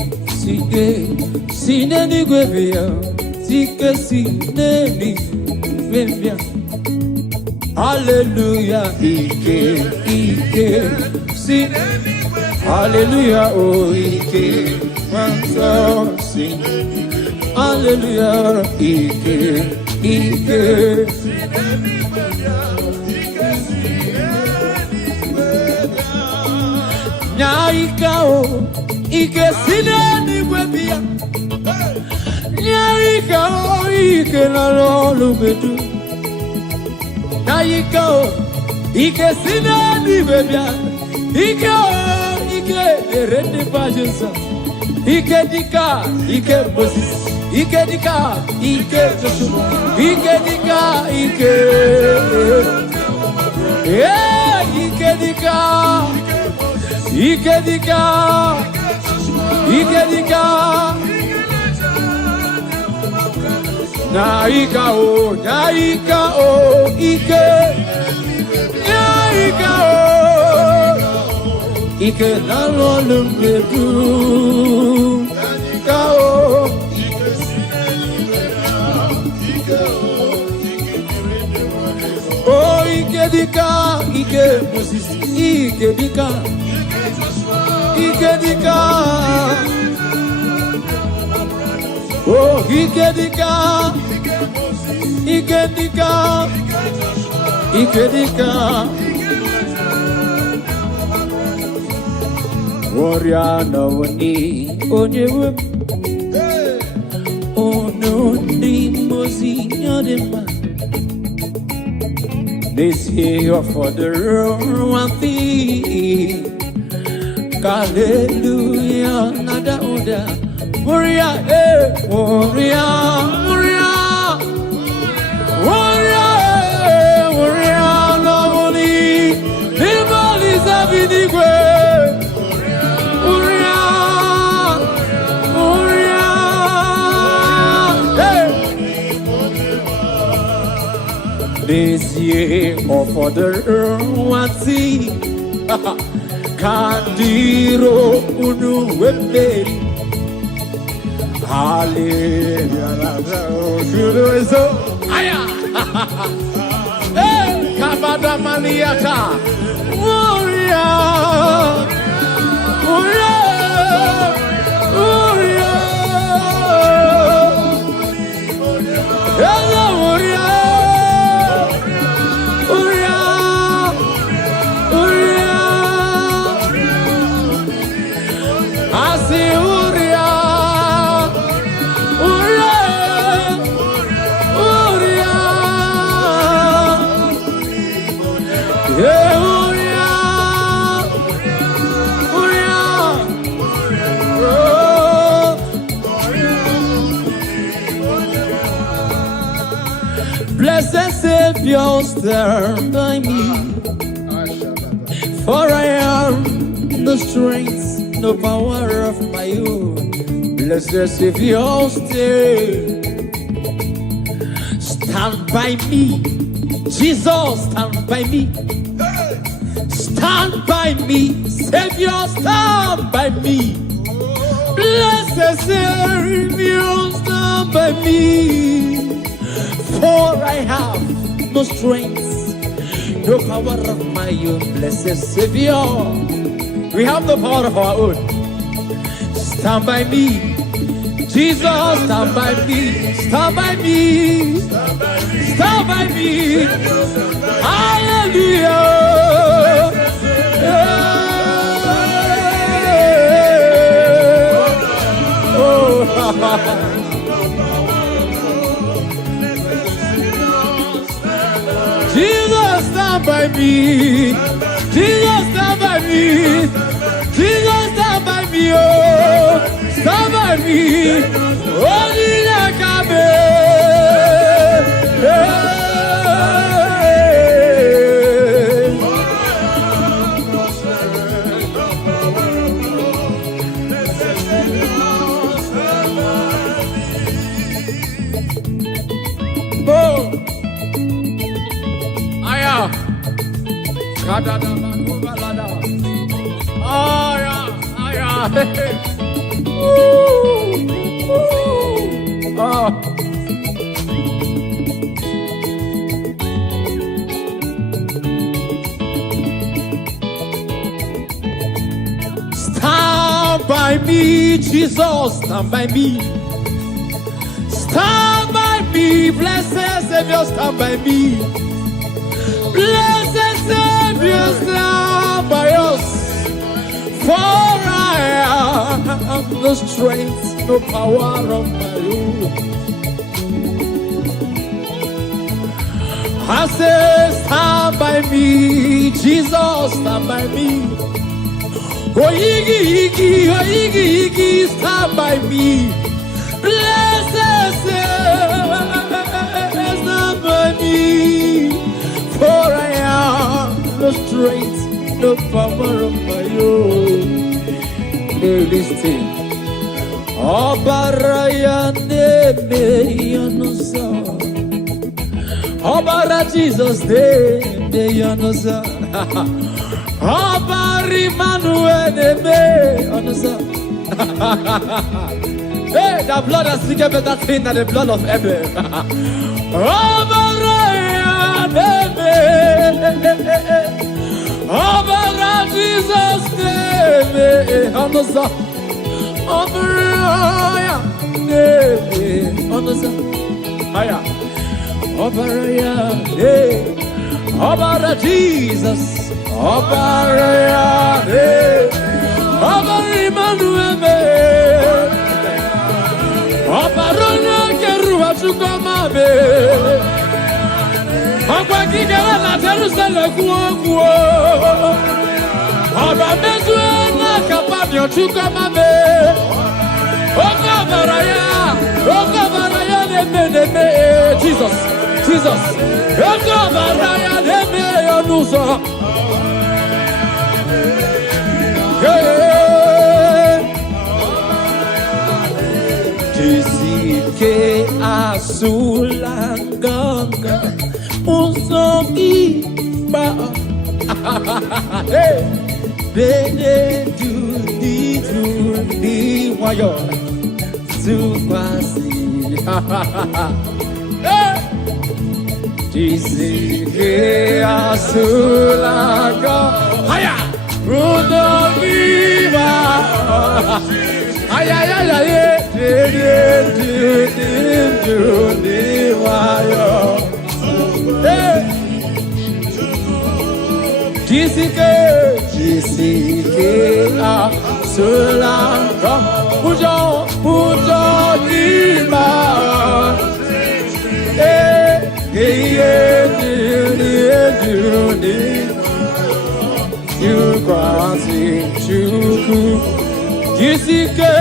sineni gwebia o. Ike, sineni gwebia. Hallelujah, Ike, sineni gwebia. Hallelujah, oh Ike, wanso sineni. Hallelujah, Ike. Nyaika o, Ike sineni gwebia. Nyaika o, Ike na lolu bedu. Nyaika o, Ike sineni gwebia. Ike o, Ike erende pajensa. Ike dika, Ike Moses. Ike dika, Ike Joshua. Ike dika, Ike. Yeah, Ike dika. Ike dika. Ike dika. Naika o, Ike. Naika o. Ike na lolumbedu. Naika o. Oh, Ike dika, Ike Moses, Ike dika, Ike dika. Oh, Ike dika, Ike dika, Ike dika. Warrior no ni onyewe, ono ni mozi nyodema. This year for the one thing. Hallelujah, nada oda. Warrior, warrior, no money. People is having igwe. This year for the one thing. Kandiro unu weberi. Hallelujah. Aya. Blessed Savior, stand by me, for I am the strength, no power of my own. Blessed Savior, stand by me. Jesus, stand by me. Stand by me. Savior, stand by me. Blessed Savior, stand by me. For I have no strength, no power of my own. Blessed Savior, we have the power of our own. Stand by me. Jesus, stand by me. Stand by me. Stand by me. Hallelujah. Oh, Jesus, stand by me. Jesus, stand by me. Jesus, stand by me. Oh, stand by me. Only stand by me, Jesus, stand by me. Stand by me, blessed Savior, stand by me. Blessed Savior, stand by us. For I have no strength, no power of my own. I say, stand by me, Jesus, stand by me. Oh, Iggy, stand by me. Blessed Savior, stand by me. For I have no strength, no power of my own. Listen. Obaraya neme yonosa. Obara Jesus neme yonosa. Obari Manuel neme yonosa. Hey, the blood has speaking better thing than the blood of Abel. Obaraya neme. Obara Jesus neme yonosa. Obaraya neme yonosa. Aya. Obaraya neme. Obara Jesus. Obaraya neme. Obara Emmanuel neme. Obarona keruwa chukoma be. Ogwa kigera na Jerusalem kuo. Oba mezwe na kapabyo chukoma be. Ogabaraya neme. Jesus. Ogabaraya neme yonusa. Jisike asulanganga usoki ba. Bene du wayo tu kwasi. Jisike asulaga haya rudo viva haya ya ya ye Jisike asulaga pujo viva you crossing chuku Jisike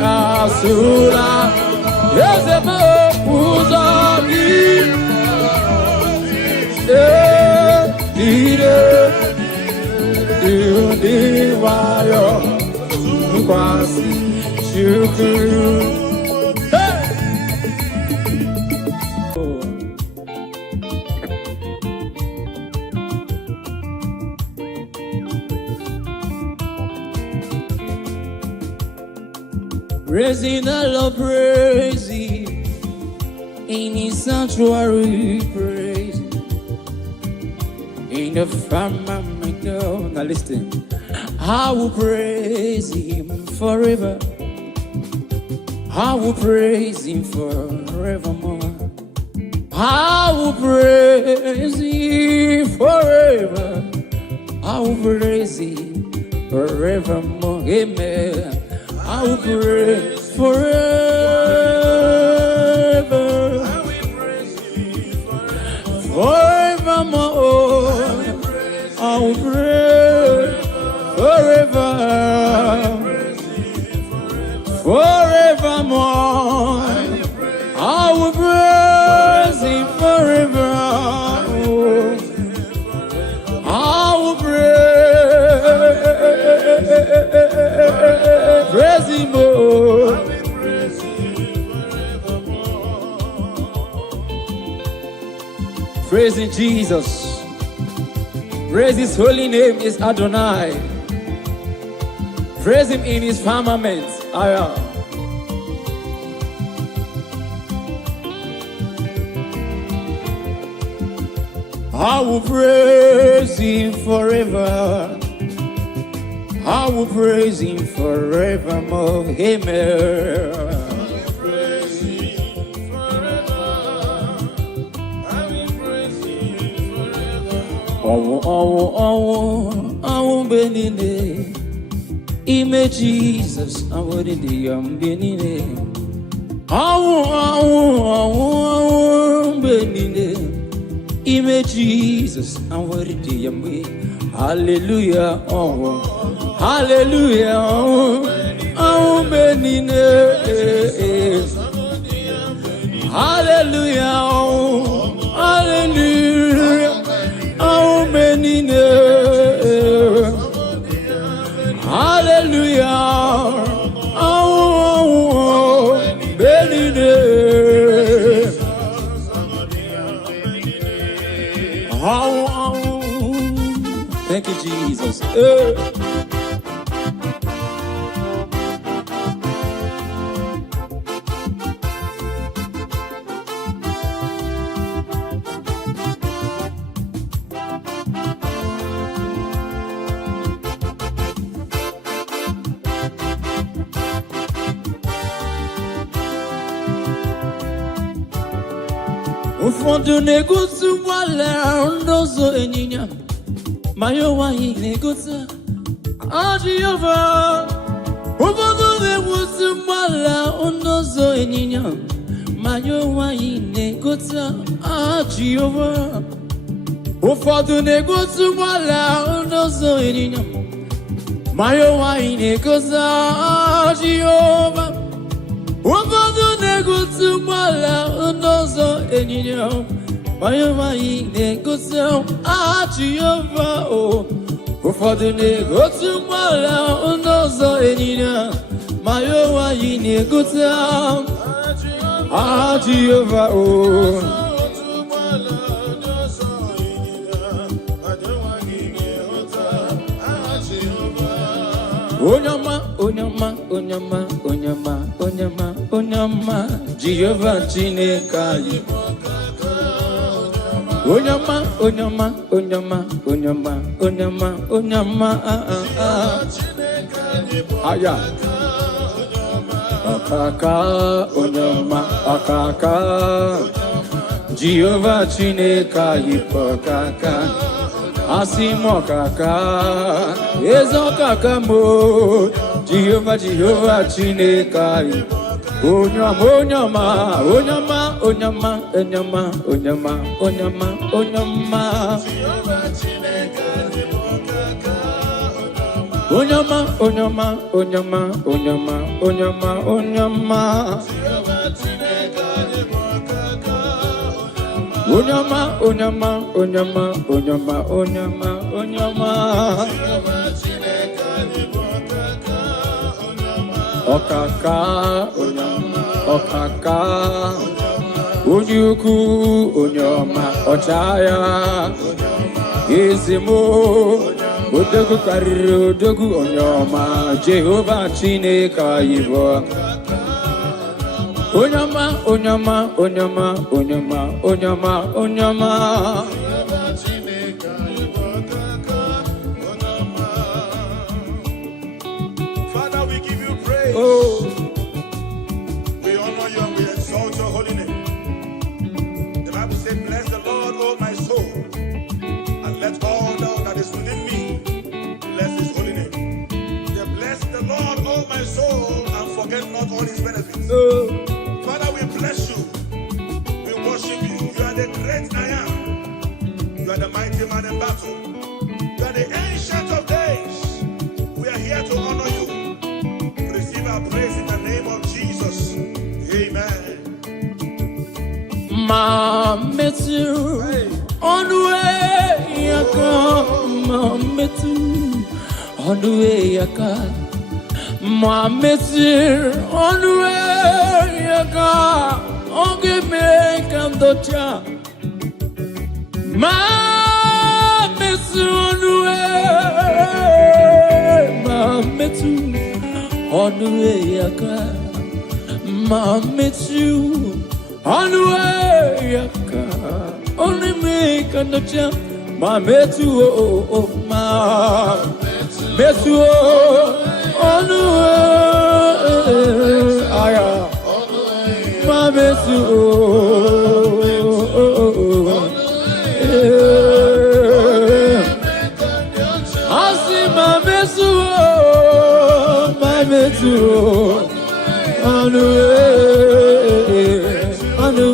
asula Yezemo uzagi wayo crossing chuku Praising the Lord, praising in His sanctuary, praising in the firmament. Now listen, I will praise Him forever. I will praise Him forevermore. I will praise Him forever. I will praise Him forevermore. Amen. I will praise forever. I will praise Him forevermore. I will praise forever. Forevermore. I will praise Him forever. I will praise Him more. Praising Jesus. Praise His holy name is Adonai. Praise Him in His firmament. I will praise Him forever. I will praise Him forevermore. Amen. I will praise Him forever. I will praise Him forever. Oh, benine. Ime Jesus, I will in the benine. Oh, benine. Ime Jesus, I will in the Hallelujah, oh, hallelujah, oh, benine. Hallelujah, oh, hallelujah, oh, benine. Hallelujah, oh, benine. Thank you, Jesus. Ụfọdụ na-egosi ụgbọala ndọzọ ịnyịnya ma ya nwaanyị na-egosi Jehova. Ụfọdụ na-egosi ụgbọala ndọzọ ịnyịnya ma ya nwaanyị na-egosi Jehova. Ụfọdụ na-egosi ụgbọala ndọzọ ịnyịnya ma ya nwaanyị na-egosi Jehova. Ụfọdụ na-egosi ụgbọala ndọzọ ịnyịnya ma ya nwaanyị na-egosi Jehova. Ụfọdụ na-egosi ụgbọala ndọzọ ịnyịnya ma ya nwaanyị na-egosi Jehova. Onyama, onyama, onyama, onyama, onyama, onyama, Jehovah Chineke. Onyama, onyama, onyama, onyama, onyama, onyama, aya. Akaka, onyama, akaka. Jehovah Chineka yipokaka. Asimo kaka. Ezo kaka mo. Jehovah Chineka yipokaka. Onyama, onyama, onyama, onyama, onyama, onyama, onyama, onyama. Onyama, onyama, onyama, onyama, onyama, onyama. Onyama, onyama, onyama, onyama, onyama, onyama. Okaka, onyama, okaka. Unyuku, onyama, ochaya. Izimo, odogu kariru, odogu onyama. Jehovah Chineka yibo. Onyama, onyama, onyama, onyama, onyama, onyama. Father, we give you praise. Oh. We honor you and we exalt your holy name. The Bible said, bless the Lord, O my soul, and let all that is within me bless his holy name. They bless the Lord, O my soul, and forget not all his benefits. Father, we bless you. We worship you. You are the great I am. You are the mighty man in battle. You are the ancient of days. We are here to honor you. Receive our praise in the name of Jesus. Amen. Mametu on the way yaka. Mametu on the way yaka. Mametu on the way yaka. Onge me kandocha. Mametu on the way. Mametu on the way yaka. Mametu on the way yaka. Only me kandocha. Mametu oh ma. Metu on the way. Aya. Mametu Asi mametu mametu on the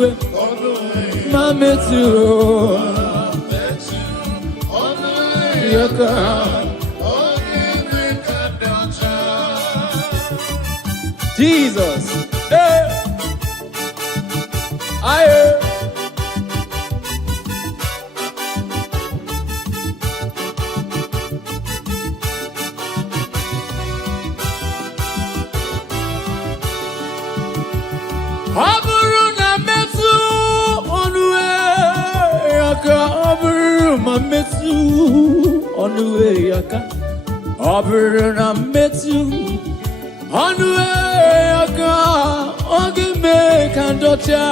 way mametu yaka. Jesus, hey. Aye. Aburu na metu onwe yaka. Aburu ma metu onwe yaka. Aburu na metu onwe yaka. Oge me kandocha.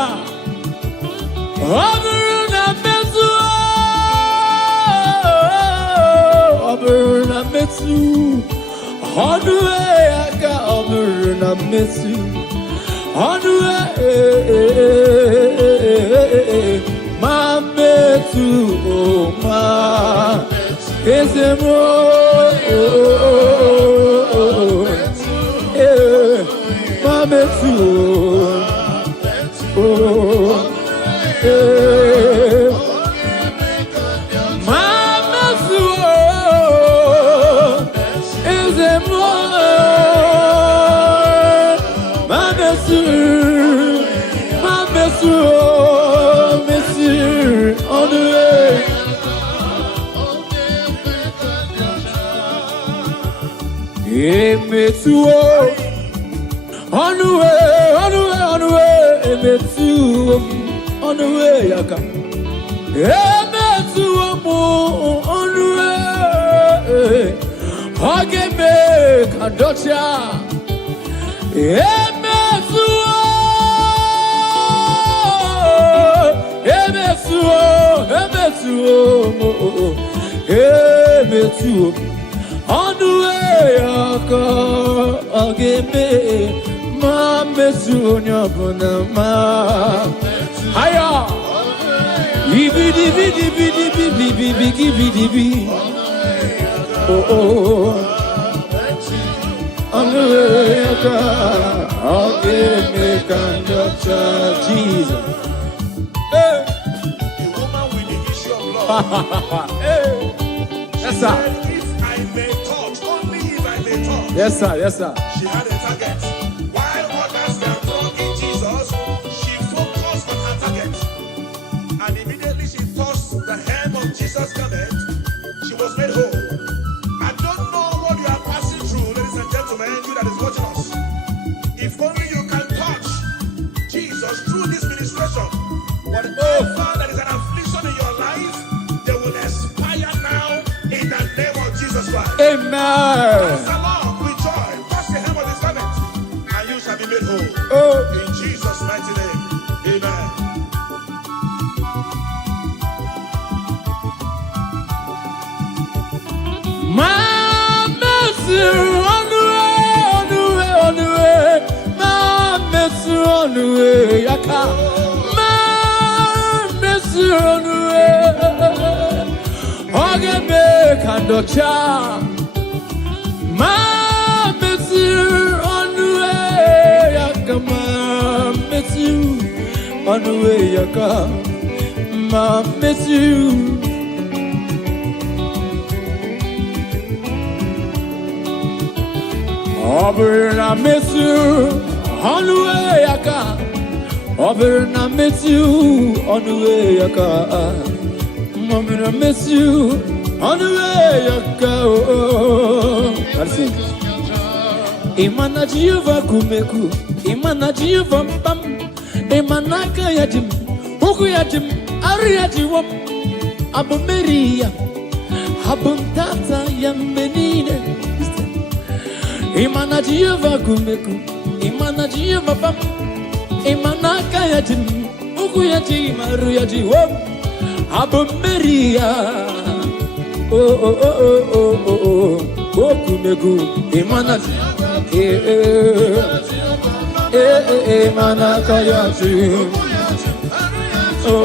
Aburu na metu. Aburu na metu onwe yaka. Aburu na metu. Mametu oh ma ezemo mametu oh mametu ezemo mametu on the way. Emetu on the way, on the way, on the way. Emetu on the way, yaka. Emetu on the way. Hageme kandocha. Emetu. metu on the way again ma metu nyabona ma haya ibidi bidi bidi bidi bidi bidi bidi oh on the way again me conduct Jesus. Hey. Yes, sir. If I may touch, only if I may touch. Yes, sir. Yes, sir. She had a target. While others were talking Jesus, she focused on her target. And immediately she touched the hem of Jesus' garment. She was made whole. I don't know what you are passing through, ladies and gentlemen, you that is watching us. If only you can touch Jesus through this ministration, whatever that is an affliction in your life, they will expire now in the name of Jesus Christ. Amen. Dance along with joy, touch the hem of his garment, and you shall be made whole. Oh. In Jesus' mighty name, amen. My mercy on the way, on the way, on the way. My mercy on the way, yaka. My mercy on the way. Oge me kandocha. My mercy on the way, yaka. My mercy on the way, yaka. My mercy. Oberna miss you on the way I can. Oberna miss you on the way I can. Oberna miss you on the way I go. That's it. Imana Jehovah kumeku, Imana Jehovah pam, Imana kayajim, Ukuyajim, Ariajiwam, Abu Maria, Abuntata Yamenine. Imana Jehovah kumeku, Imana Jehovah pam, Imana kayajim, Ukuyajim, Ariajiwam, Abu Maria. Oh oh oh oh oh oh oh kumeku, Imana. Imana kayajim. Oh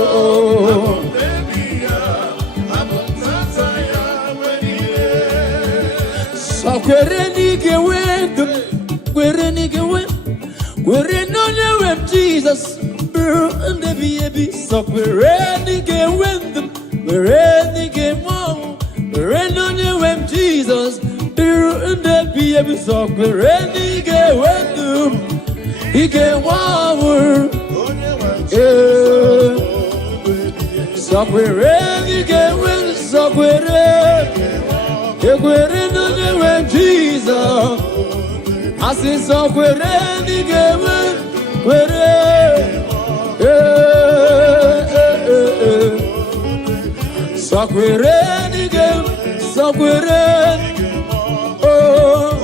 so kwereni gewendum, kwereni gewend, kwereni wem Jesus, and the baby. So kwereni gewendum, kwereni gewend, kwereni wem Jesus, and the baby. So kwereni gewendum, he gewend, so kwereni gewend, so kwereni. When Jesus, I see so kwereni gewen, so kwereni gewen, so kwereni, oh,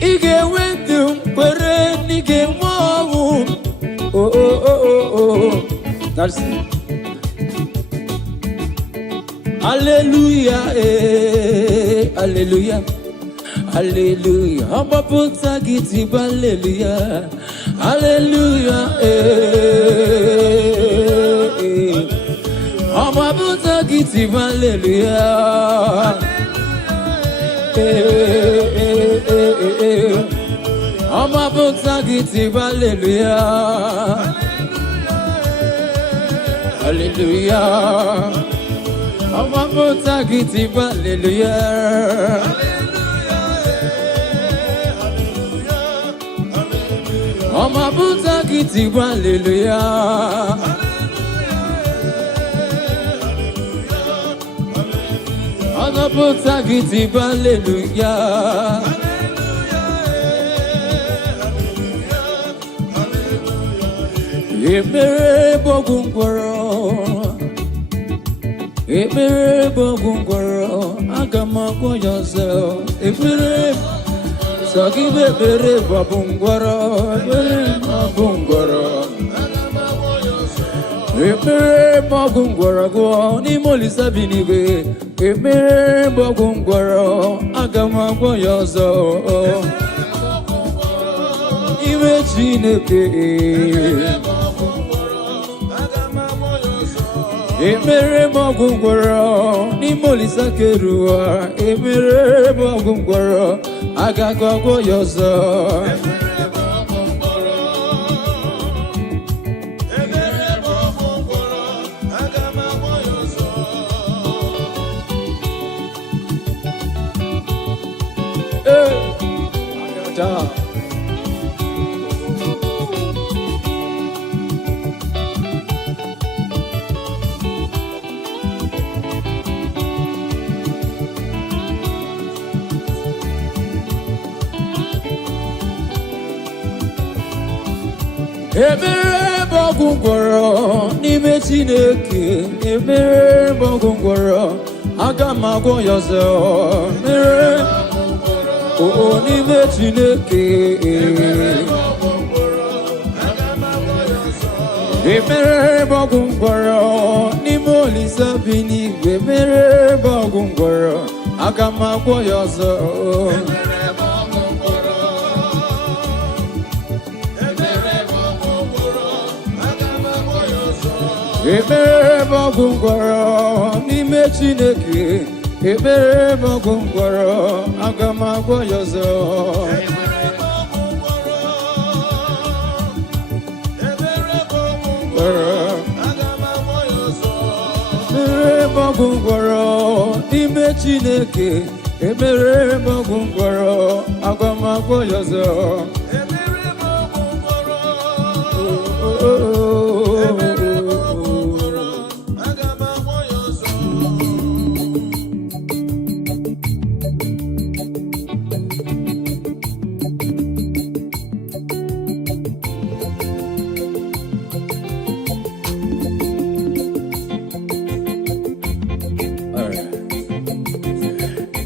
igewen tu kwereni gewen, oh, that's it. Hallelujah, hallelujah, hallelujah. Amba puta giti, hallelujah, hallelujah, Amba puta giti, hallelujah, Amba puta giti, hallelujah, hallelujah. Amba puta giti, hallelujah. Amba puta giti, hallelujah. Amba puta giti, hallelujah. Ekpere bogungoro. Ekpere bogungoro, agama yourself. Ekpere, so give ekpere bogungoro, ekpere bogungoro. Ekpere magungwarago ni molisa binigwe. Ekpere magungwaro agama yozo. Iwe Chineke. Ekpere magungwaro ni molisa kerua. Ekpere magungwaro agama yozo. Ekpere magungwaro n'ime Chineke. Ekpere magungwaro aga m agwọ ya ọzọ. Ekpere n'ime Chineke. Ekpere magungwaro n'ime Olisa bi n'igwe. Ekpere magungwaro aga m agwọ ya ọzọ. Ekpere magungwaro n'ime Chineke. Ekpere magungwaro aga m agwọ ya ọzọ. Ekpere magungwaro n'ime Chineke. Ekpere magungwaro aga m agwọ ya ọzọ.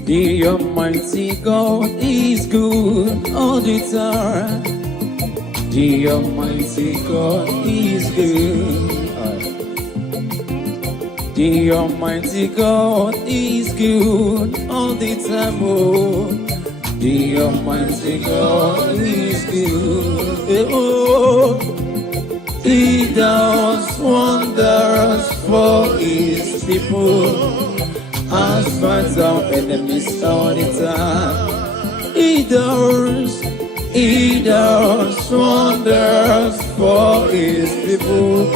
The Almighty God is good all the time. The Almighty God is good. The Almighty God is good all the time. Oh, the Almighty God is good. Oh, He does wonders for His people. And fights our enemies all the time. He does wonders for His people.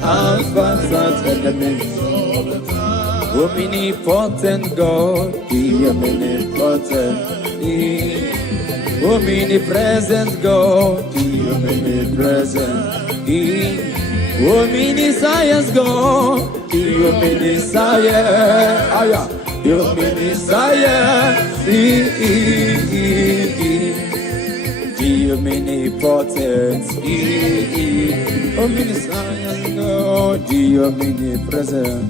And fights our enemies all the time. Omnipotent God, the omnipotent. Omnipresent God, the omnipresent. Omniscience God. The omniscience, the omniscience, the omnipotent, omniscience, God, the omnipresent,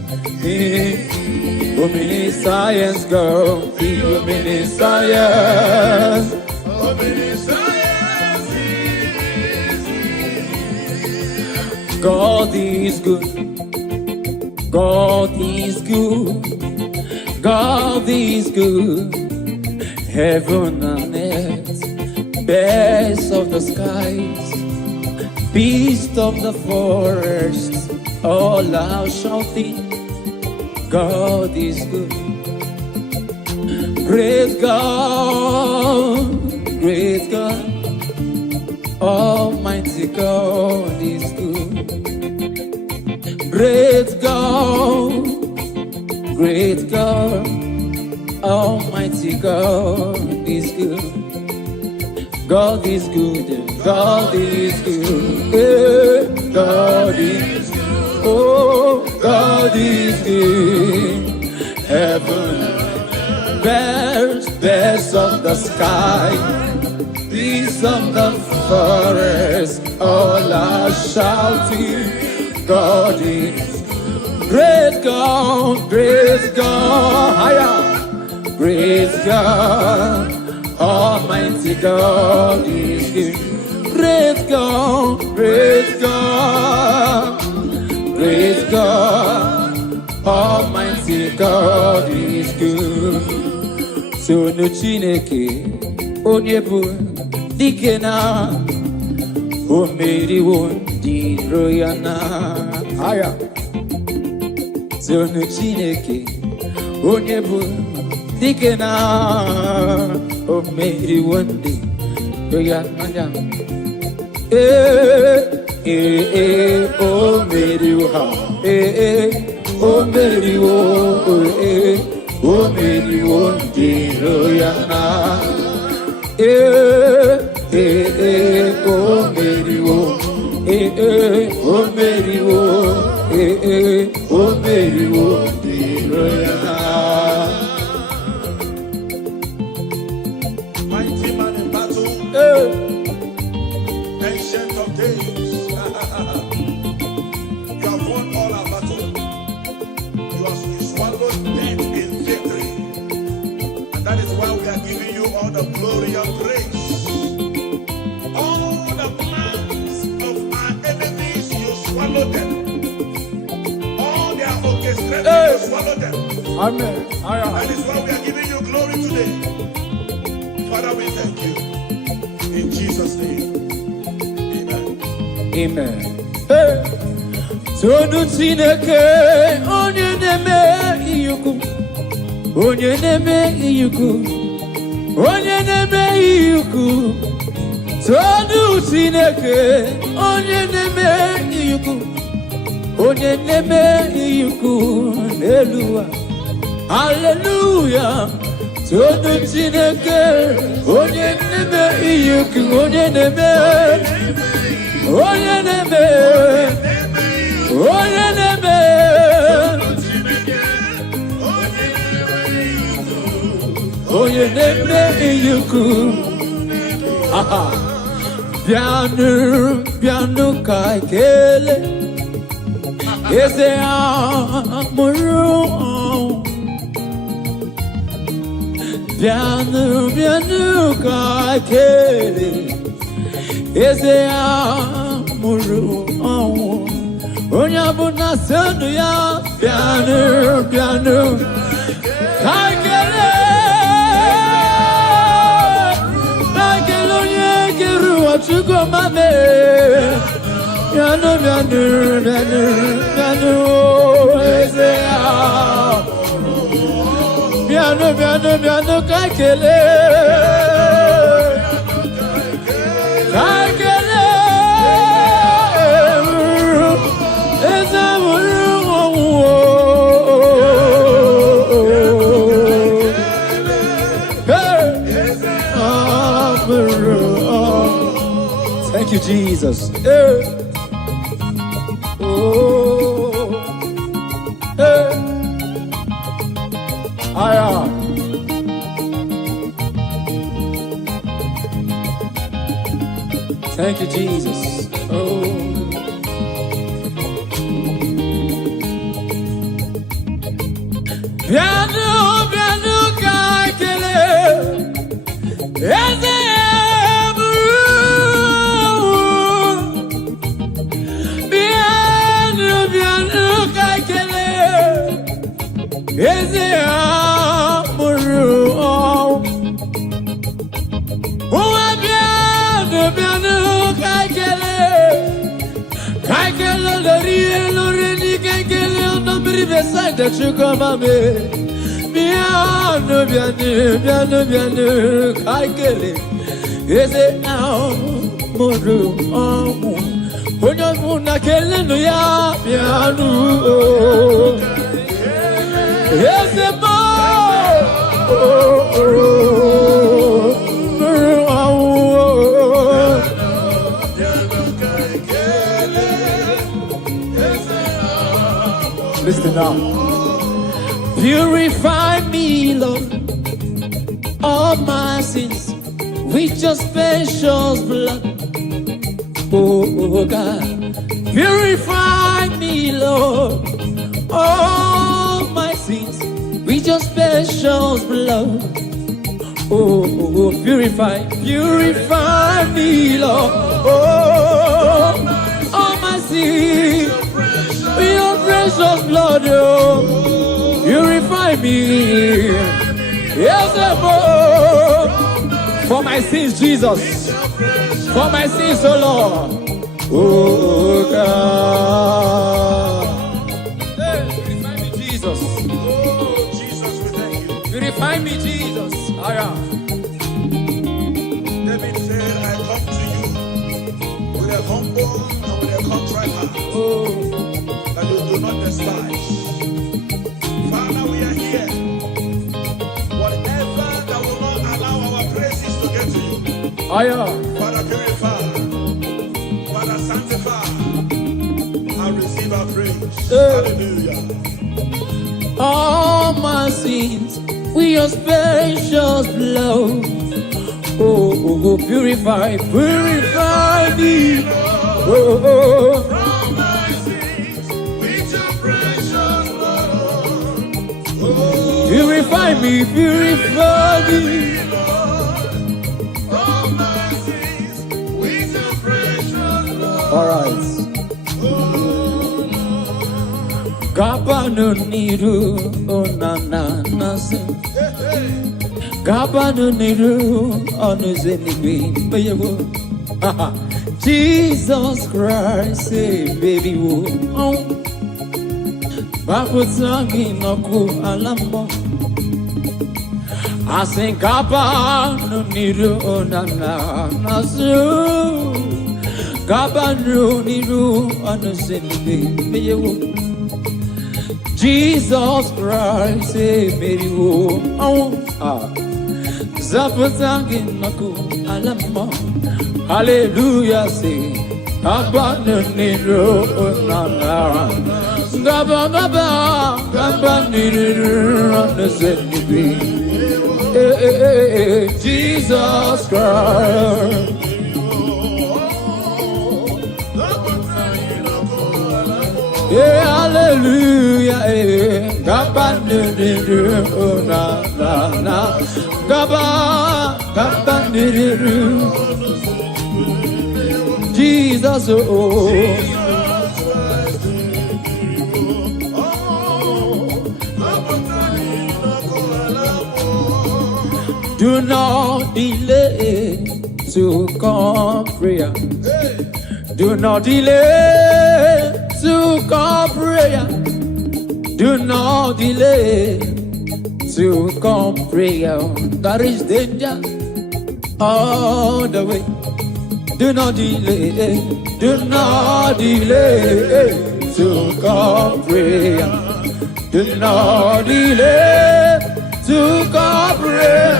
omniscience, God, the omniscience, God is good. God is good, God is good, heaven and earth, birds of the skies, beasts of the forest, all are shouting, God is good. Great God, Almighty God is good. Great God, Almighty God is good. God is good, God is good, God is good, oh, God is good. Heaven, birds of the sky, beasts of the forest, all are shouting, God is great God, higher, great God, Almighty God is good, great God, God is good. So no Chineke, Onyebu, Dikena, O Mary won di Royana. Aya. So no Chineke, Onyebu, Dikena, O Mary won di Royana. O Mary ha, O Mary O Mary won di Royana. O Mary O Mary O Mary di Royana. Mighty man in battle, ancient of days. You have won all our battle. You have swallowed death in victory. And that is why we are giving you all the glory and praise. All the plans of our enemies, you swallow them. All their orchestrations, you swallow them. Amen. That is why we are giving you glory today. Father, we thank you. In Jesus' name. Amen. So no Chineke, onye neme iyuku, onye neme iyuku, onye neme iyuku. So no Chineke, onye neme iyuku, onye neme iyuku. Hallelujah, hallelujah. So no Chineke, onye neme iyuku, onye neme. Onye neme, onye neme, onye neme iyuku. Aha, piano kaikele, eze amuru. Piano kaikele. Eze amuru Onyabuna senu ya Piano Kaikele Kaikele onye geru Achugo mame Piano Eze amuru Piano Kaikele Thank you, Jesus. Thank you, Jesus. Piano kaikele, eze piano kaikele, eze amuru. Piano kaikele, kaikele lori kaikele on the beside that you come on me. Piano kaikele, eze amuru. Onye muna kele no ya piano, eze mo. Listen now. Purify me, Lord, all my sins with your precious blood. Oh God, purify me, Lord, all my sins with your precious blood. Oh, purify me, Lord, all my sins with your precious blood. Oh, purify Purify me. Yes, more. For my sins, Jesus. For my sins, oh Lord. Oh God. Hey, purify me, Jesus. Oh, Jesus, we thank you. Purify me, Jesus. David said, I come to you with a humble and with a contrite heart, that you do not despise. Father, we are here. Whatever that will not allow our praises to get to you, Father, purify, Father, sanctify, and receive our praise. Hallelujah. All my sins with your precious blood. Oh, purify me. Oh, From my sins with your precious blood. purify me. From my sins with your precious blood. All right. Gabano niru onana sin. Gabano niru onuzenibi bayewo. Jesus Christ, say baby wo. Babu tangi naku alamo. I sing Gabano niru onana sin. Gabano niru onuzenibi bayewo. Jesus Christ, say Mary wo. Zapatangin naku alamo. Hallelujah, say Gabanero nana. Gabanero on the Zenibi. Jesus Christ. Yeah, hallelujah, Gabanero nana. Gabanero. Jesus, oh. Do not delay to come prayer. Do not delay to come prayer. Do not delay to come prayer. There is danger all the way. Do not delay to come prayer. Do not delay to come prayer.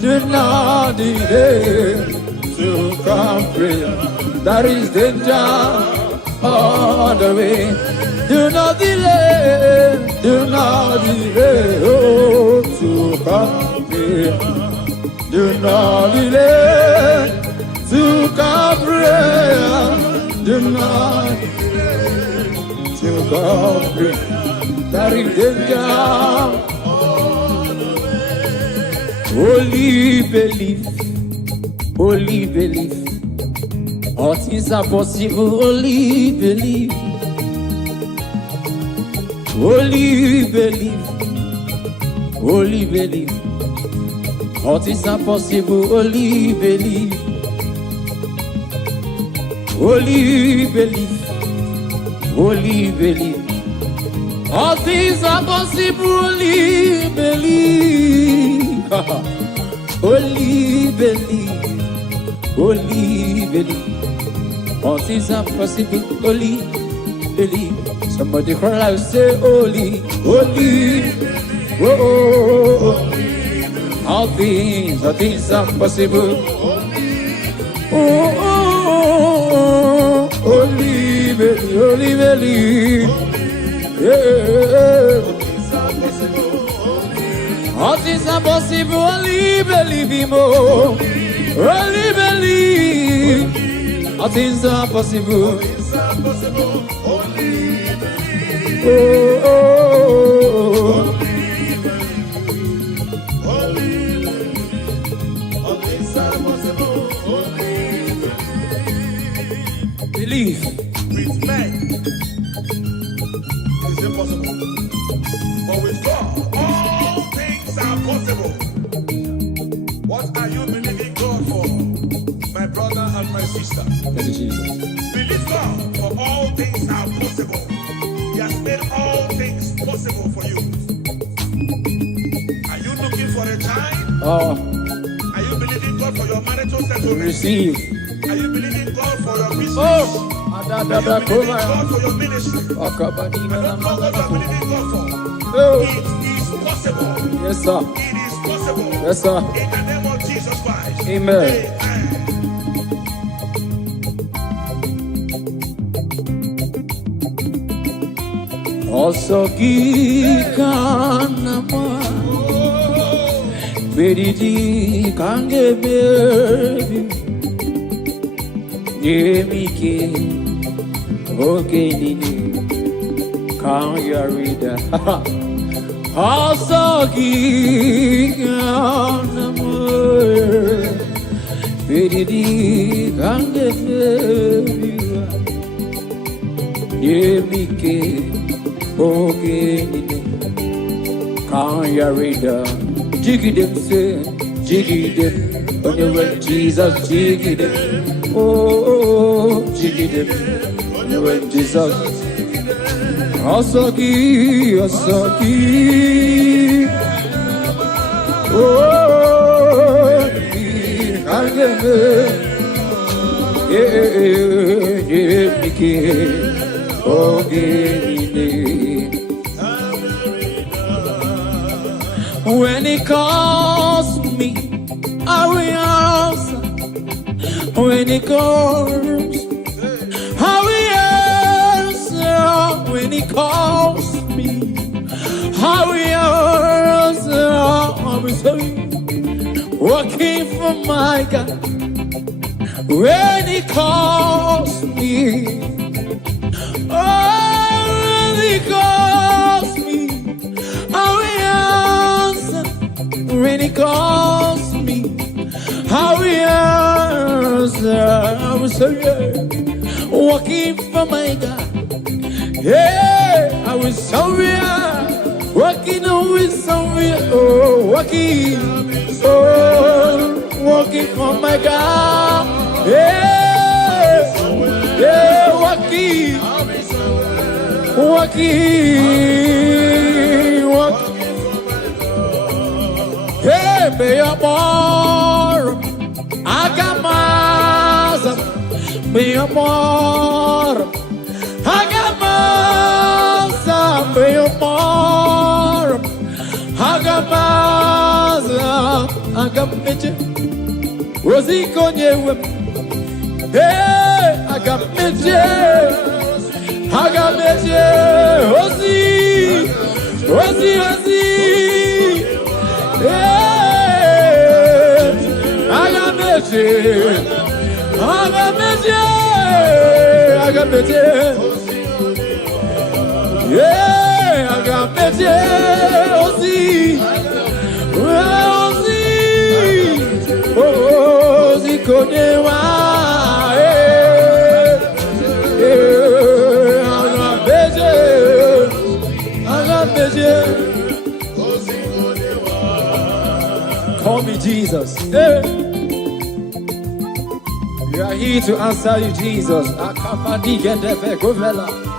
Do not delay to come prayer. There is danger all the way. Do not delay oh, to come prayer. Do not delay to come prayer. Do not to come prayer. That is danger. Only believe. All things are possible. Only believe. All things are possible. Only believe. Only believe. All things are possible. Only believe. Only believe. All things are possible. Only believe. Somebody cry out, say holy. Oh. All things are possible. Oh. Only believe. Yeah. All things are possible, only believe him. Only believe. All things are possible. Oh. Believe. With men, it is impossible. But with God, sister. Thank you, Jesus. Believe God, for all things are possible. He has made all things possible for you. Are you looking for a child? Oh, Are you believing God for your marital settlement? receive. Are you believing God for your business? Oh, Are you believing God for your ministry? I don't know what you are believing God for. Oh, It is possible. yes, sir. It is possible. Yes, sir. In the name of Jesus Christ. Amen. Also, Gikanama, Bedidi Kange Baby, Yemike, Okay, Nini, Kanya Rida. Also, Gikanama, Bedidi Kange Baby, Yemike. Okay, can't you read them? Jiggy them, say, jiggy them. When you went Jesus, jiggy them. Oh, jiggy them. When you went Jesus. Asaki, Asaki. Oh, can't get me. Yeah, Mickey. Okay. When he calls me, I will answer. When he calls, I will answer. When he calls me, I will answer. I will say, working for my God. When he calls me, oh, when he calls me, I will answer. When he calls me, I will answer. I will say, yeah, walking for my God. Yeah, I will say, yeah, walking with somewhere. Oh, walking, oh, walking for my God. Yeah, yeah, walking, walking, walking. Hey, be your more. I got my, be your more. I got my, be your more. I got my, I got me. Rosie Konye, hey, I got me. I got me. Rosie, Rosie, Rosie. Yeah, I got bitches. I got bitches. I got bitches. Yeah, I got bitches. Ozzy, Ozzy, Ozzy Kodewa. Yeah, I got bitches. I got bitches. Call me Jesus. Hey. We are here to answer you, Jesus. Acppb ekepereufumaspiritualsongs.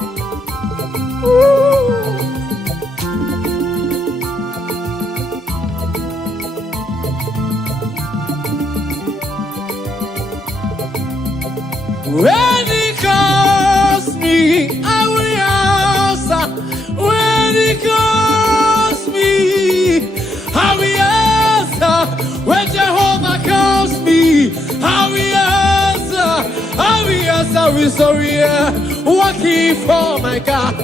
When he calls me, I will answer. When he calls me, I will answer. When Jehovah calls me, I will answer. I will answer with sorry, working for my God.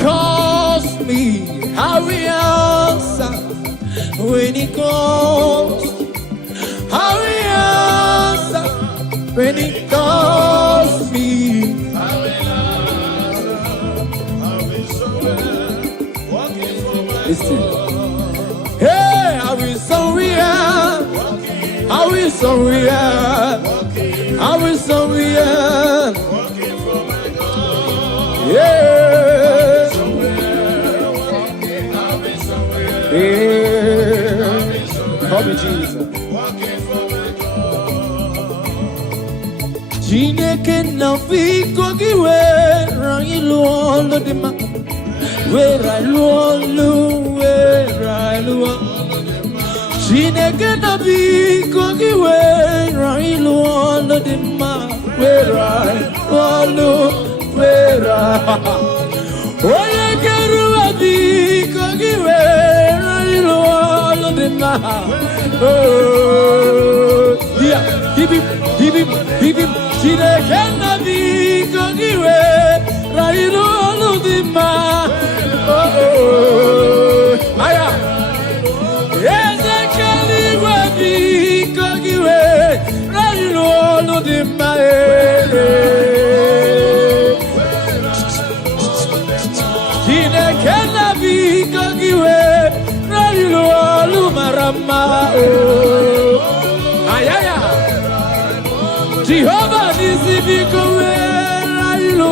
Calls me, I will answer. When he calls, I will answer. When he calls me, I will answer. Listen. Hey, I will surrender. I will surrender. I will surrender. Yeah. Yeah. Call me Jesus. Chineke na biko gị were ilu ọlụ dị mma, were ilu ọlụ, were ilu ọlụ. Chineke na biko gị were ilu ọlụ dị mma, were ilu ọlụ, were. Onye kere ụwa biko gị were ilu ọlụ dị mma. Yeah, give him. Chineke na biko gị were ilu ọlụ dị mma. Aya. Ezekeli we biko gị were ilu ọlụ dị mma. Chineke na biko gị were ilu ọlụ mara mma. Ayaya. Jehovah nisi biko were ilu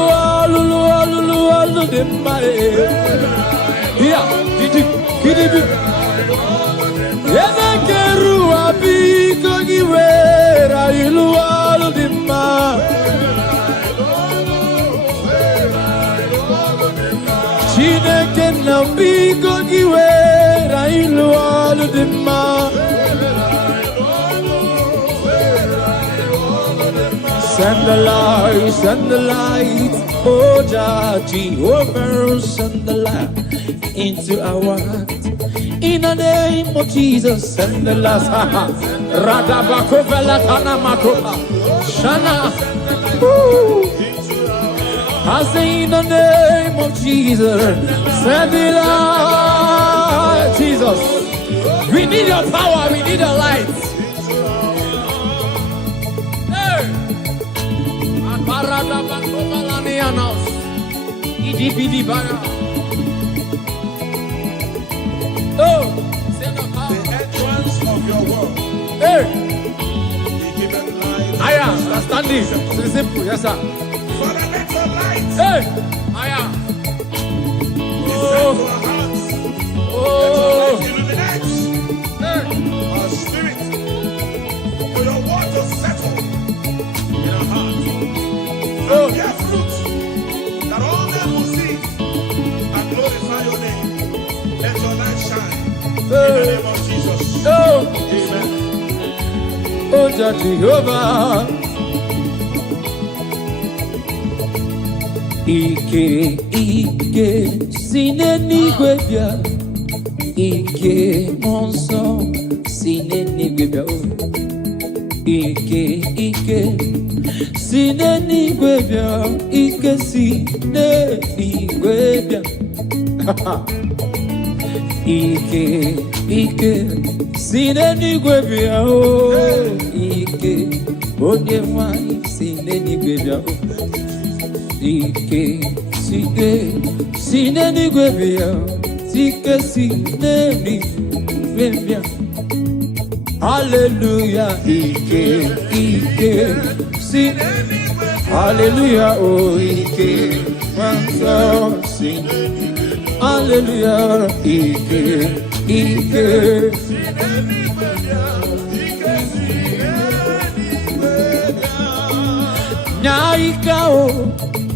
ọlụ dị mma. Yeah, gidi. Ezekeru abiko gị were ilu ọlụ dị mma. Chineke na biko gị were ilu ọlụ dị mma. Send the light, oh Jehovah, send the light into our heart. In the name of Jesus, send the light. Radabakova makopa, Shana. I say in the name of Jesus, send the light. Jesus, we need your power, we need your light. Oh, send the power. The entrance of your word. Hey, He given light. I am standing. It's simple, yes sir. Father, let your light. Hey, I am. Descend to our hearts. Let your light illuminate our spirit. For your word to settle in our hearts. And bear fruit that all men will see and glorify your name. Let your light shine. In the name of Jesus. Amen. Oh, Jehovah. Ike, sinenigwe bịa. Ike nsọ, sinenigwe bịa. Ike, sinenigwe bịa. Ike sinenigwe bịa. Ike, sinenigwe bịa. Ike, onye nwanyị sinenigwe bịa. Ike, sinenigwe bịa. Ike sinenigwe bịa. Hallelujah, Ike, hallelujah, oh Ike, nsọ sinenigwe. Hallelujah, Ike. Nyaika o,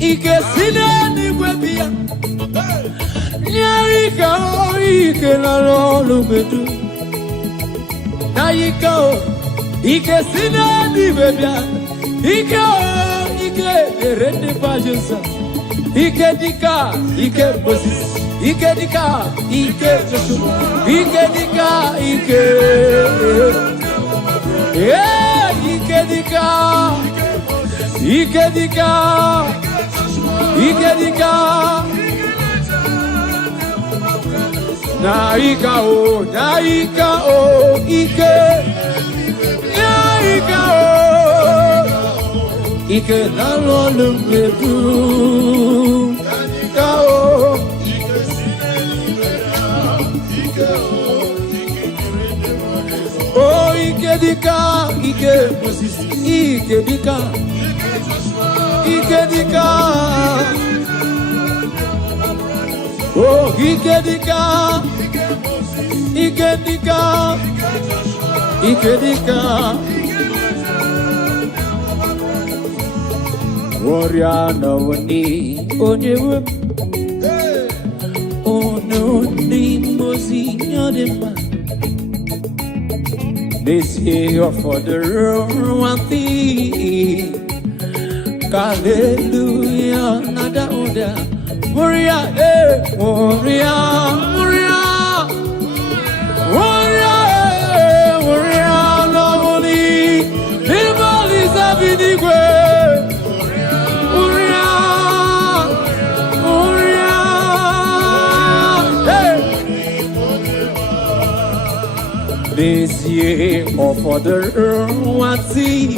Ike sinenigwe bịa. Nyaika o, Ike n'ọlụ medu. Nyaika o, Ike sinenigwe bịa. Ike o, Ike erende pajusa. Ike dika, Ike Moses. Ike dika, Ike Joshua. Ike dika, Ike. Yeah, Ike dika. Ike dika. Ike dika. Naika o, Ike. Naika o. Ike na lolu medu. Naika o. Oh, Ike dika, Ike Moses, Ike dika, Ike dika. Oh, Ike dika, Ike dika, Ike dika. Oriana wani onyewe ono ni mozi nyodema. This year for the one thing. Hallelujah, nada oda. Moria, Moria, Moria, Moria, Moria, lovely. Everybody is happy to go. Moria, Moria, hey. This year for the one thing.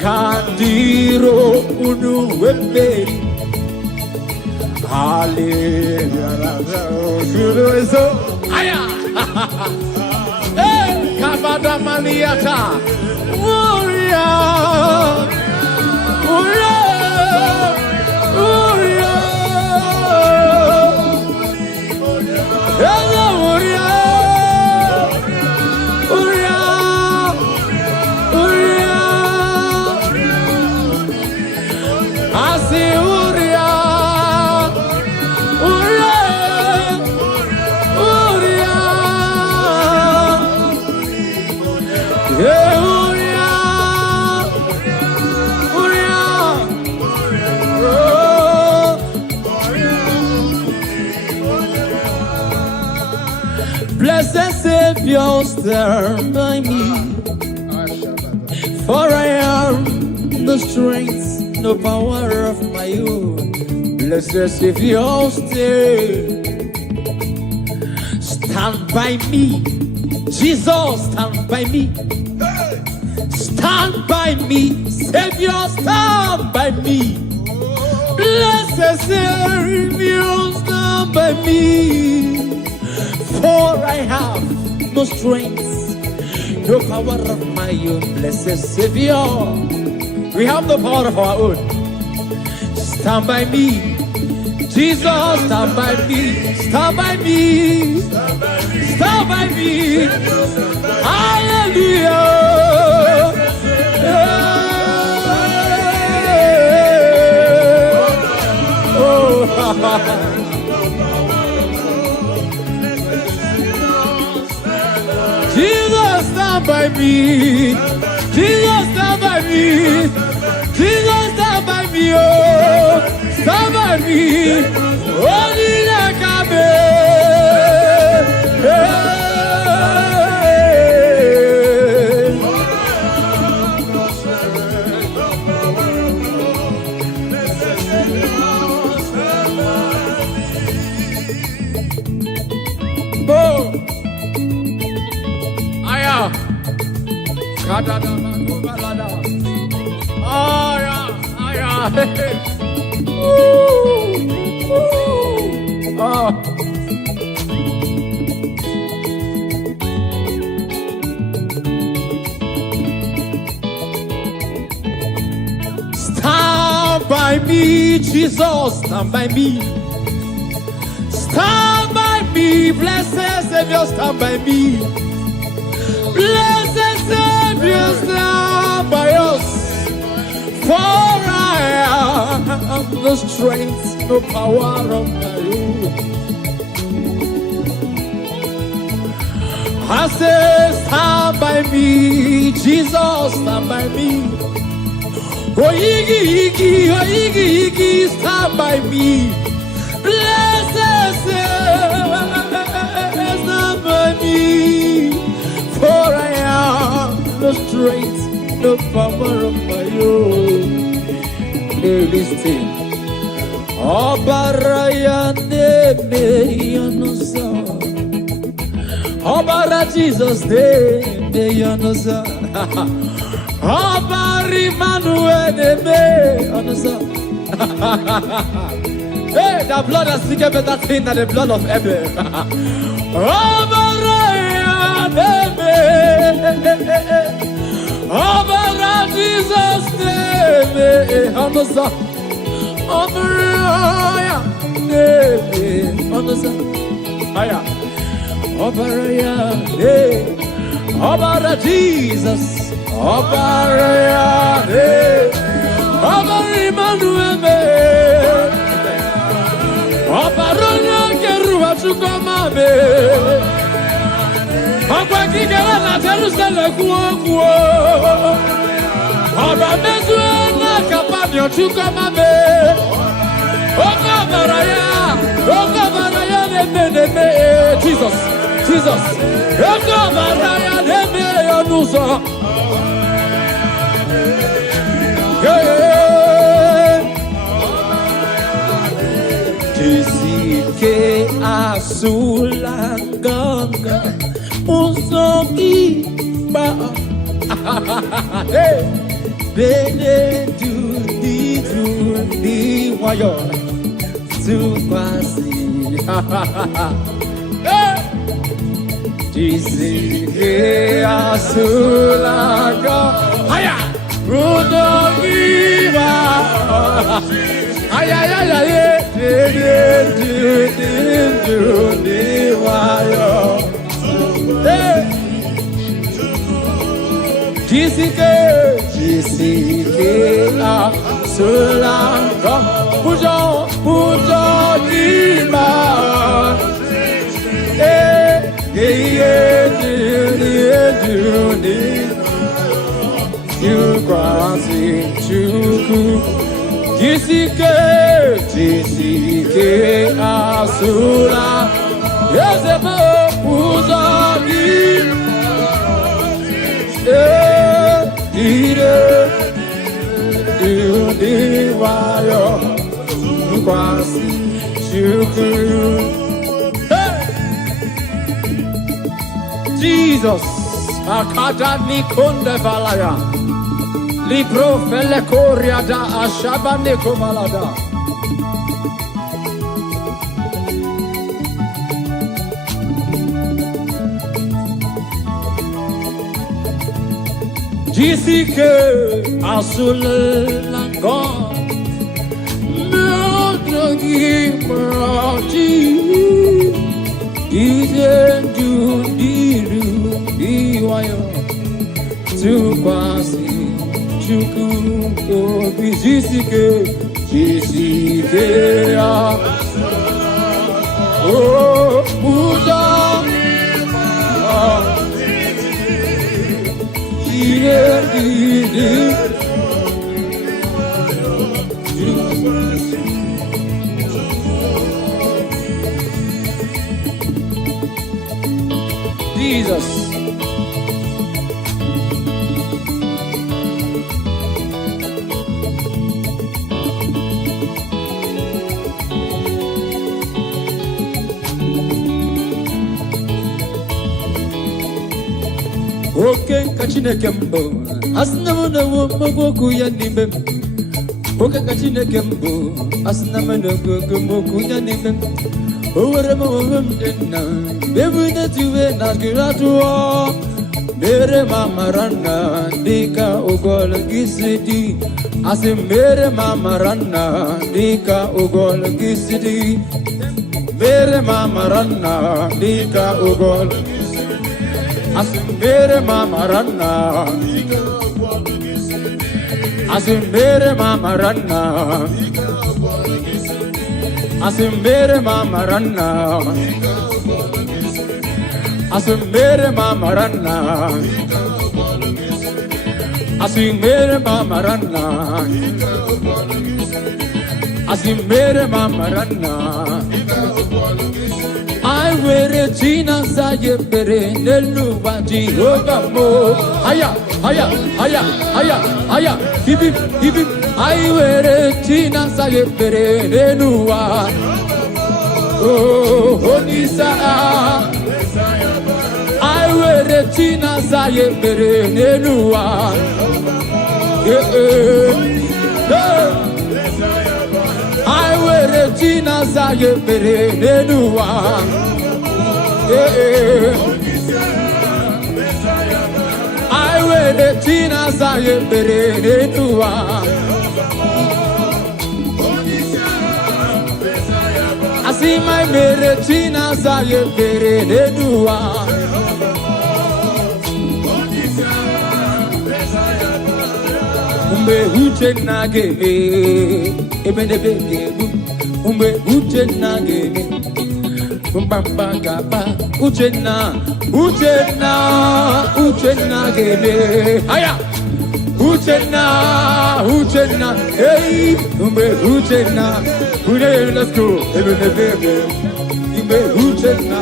Kandiro unu weberi. Hallelujah. Aya. Hey, Kabada Maniata. Warrior. Warrior. Warrior. Hello, warrior. Blessed Savior, stand by me, for I am the strength, no power of my own. Blessed Savior, stand by me. Jesus, stand by me. Stand by me. Savior, stand by me. Blessed Savior, stand by me. For I have no strength, no power of my own. Blessed Savior, we have the power of our own. Stand by me. Jesus, stand by me. Stand by me. Stand by me. Hallelujah. Jesus, stand by me. Jesus, stand by me. Jesus, stand by me. Oh, stand by me. Only Stand by me, Jesus, stand by me. Stand by me, blessed Savior, stand by me. Blessed Savior, stand by us. For I have no strength, no power of my own. I say, stand by me, Jesus, stand by me. Oh, Iggy, Iggy, oh, Iggy, Iggy, stand by me. Blessed Savior, stand by me. For I have no strength, no power of my own. Listen. Obaraya nebe yonosa. Obara Jesus nebe yonosa. Obari Manuel nebe yonosa. Hey, the blood has speaking better thing than the blood of Abel. Obaraya nebe. Obara Jesus nebe yonosa. Obaraya nebe yonosa. Aya. Obaraya nebe. Obara Jesus. Obaraya nebe. Ọbara Emmanuel me. Ọbara onye keruwa Chukwuma me. Ọkwa kikere na Jerusalem kwuo. Ọba mezue na Kapanio Chukwuma me. Ọbara ya na-eme Jesus. Ọbara ya na-eme ya n'ụzọ. Jisike asulanganga Uzokiba Bene Dudi Wayo Supasi Jisike asulanga Haya Uzokiba Ay, Jisike Sulanga Pujo Dima You crossing Chuku Jisike Asula Yezebo Uzagi Wayo Kwasi Shukuru Jesus Akada Nikonde Valaya Libro Fele Korea da Ashabane Komalada Jisike Asulango Myodragi Maraji Izendu Diru Iwayo Tukwasi Chuku Jisike Oh Buddha Jesus Okay, kachine kembo. Asnamana womoku ya nimbe. Okay, kachine kembo. Asnamana womoku ya nimbe. Owerema womdena. Bebu na tuwe na giratuo. Mere mama rana dika ogol gisidi. Ase mere mama rana dika ogol gisidi. Mere mama rana dika ogol Asimbere mama ranna Asimbere mama ranna Asimbere mama ranna Asimbere mama ranna Asimbere mama ranna Asimbere mama ranna I wear a China Sayepere Neluba Jehovah Mo Haya Hip I wear a China Sayepere Nelua Oh Honisa I wear a China Sayepere Nelua I wear a China Sayepere Nelua I wear a China Sayepere Nelua I see my mere China Sayepere Nelua umbe uche nageme ebenebe gebu umbe uche nageme umbamba gaba uche na geme aya uche na hey umbe uche na let's go ebenebe umbe uche na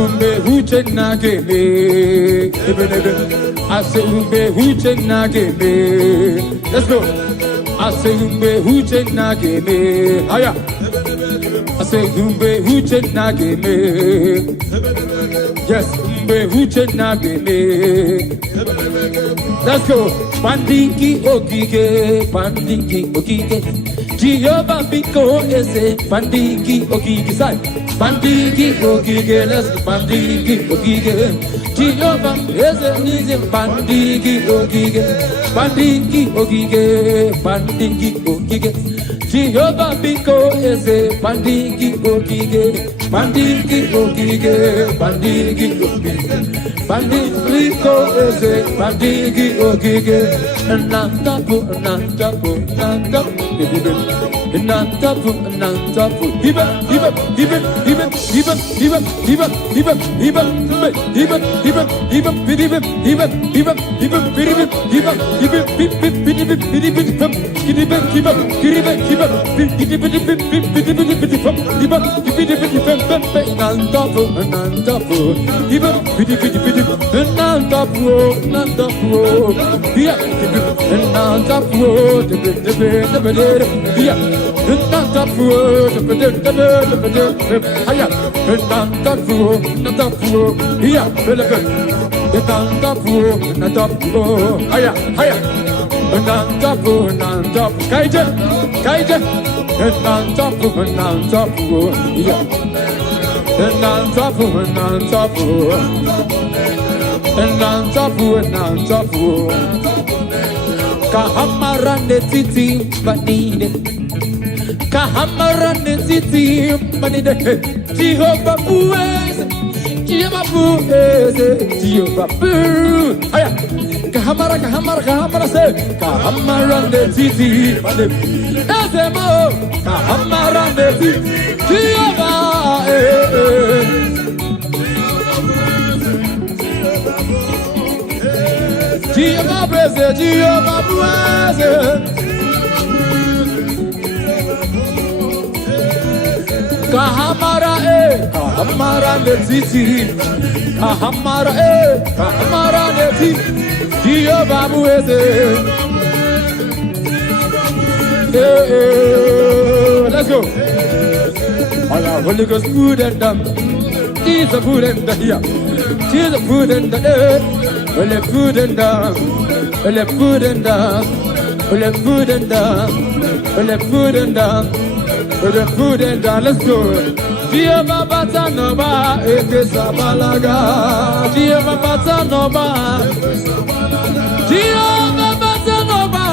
umbe uche nageme ebenebe I say umbe uche nageme let's go I say umbe uche nageme aya I say umbe uche nageme yes umbe uche nageme let's go pandiki okike Jehovah biko ese pandiki okike sai pandiki okike let's go pandiki okike Jehovah ese nize pandiki okike Jehovah biko ese pandiki okike pandiki ese pandiki okike nantapu hiba Kahamarande titi banide Kahamarande titi banide Jehovah bueze Jehovah bueze Aya Kahamara se Kahamarande titi banide Ezemo Kahamarande titi Jehovah Jehovah blessed, Jehovah blessed. Kahamara netiti, Kahamara netiti, Jehovah blessed. Let's go. All our Holy Ghost food and dumb. Jesus food and the here. Jesus food and the air. Well, the food and down, well, the food and down, well, the food and down, well, the food and down, well, the food and down. Let's go. Jehovah Batanova, Ekesabalaga. Jehovah Batanova, Jehovah Batanova,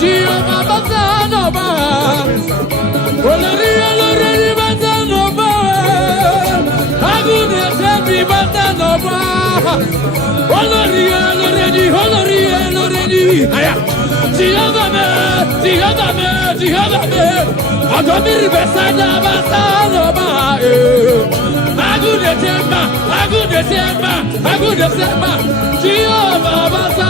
Jehovah Batanova. Well, the Batanova. Happy Batanova. Already. Aya. Jehovah me. Adomiri besada Batanova. Agude temba. Jehovah bata.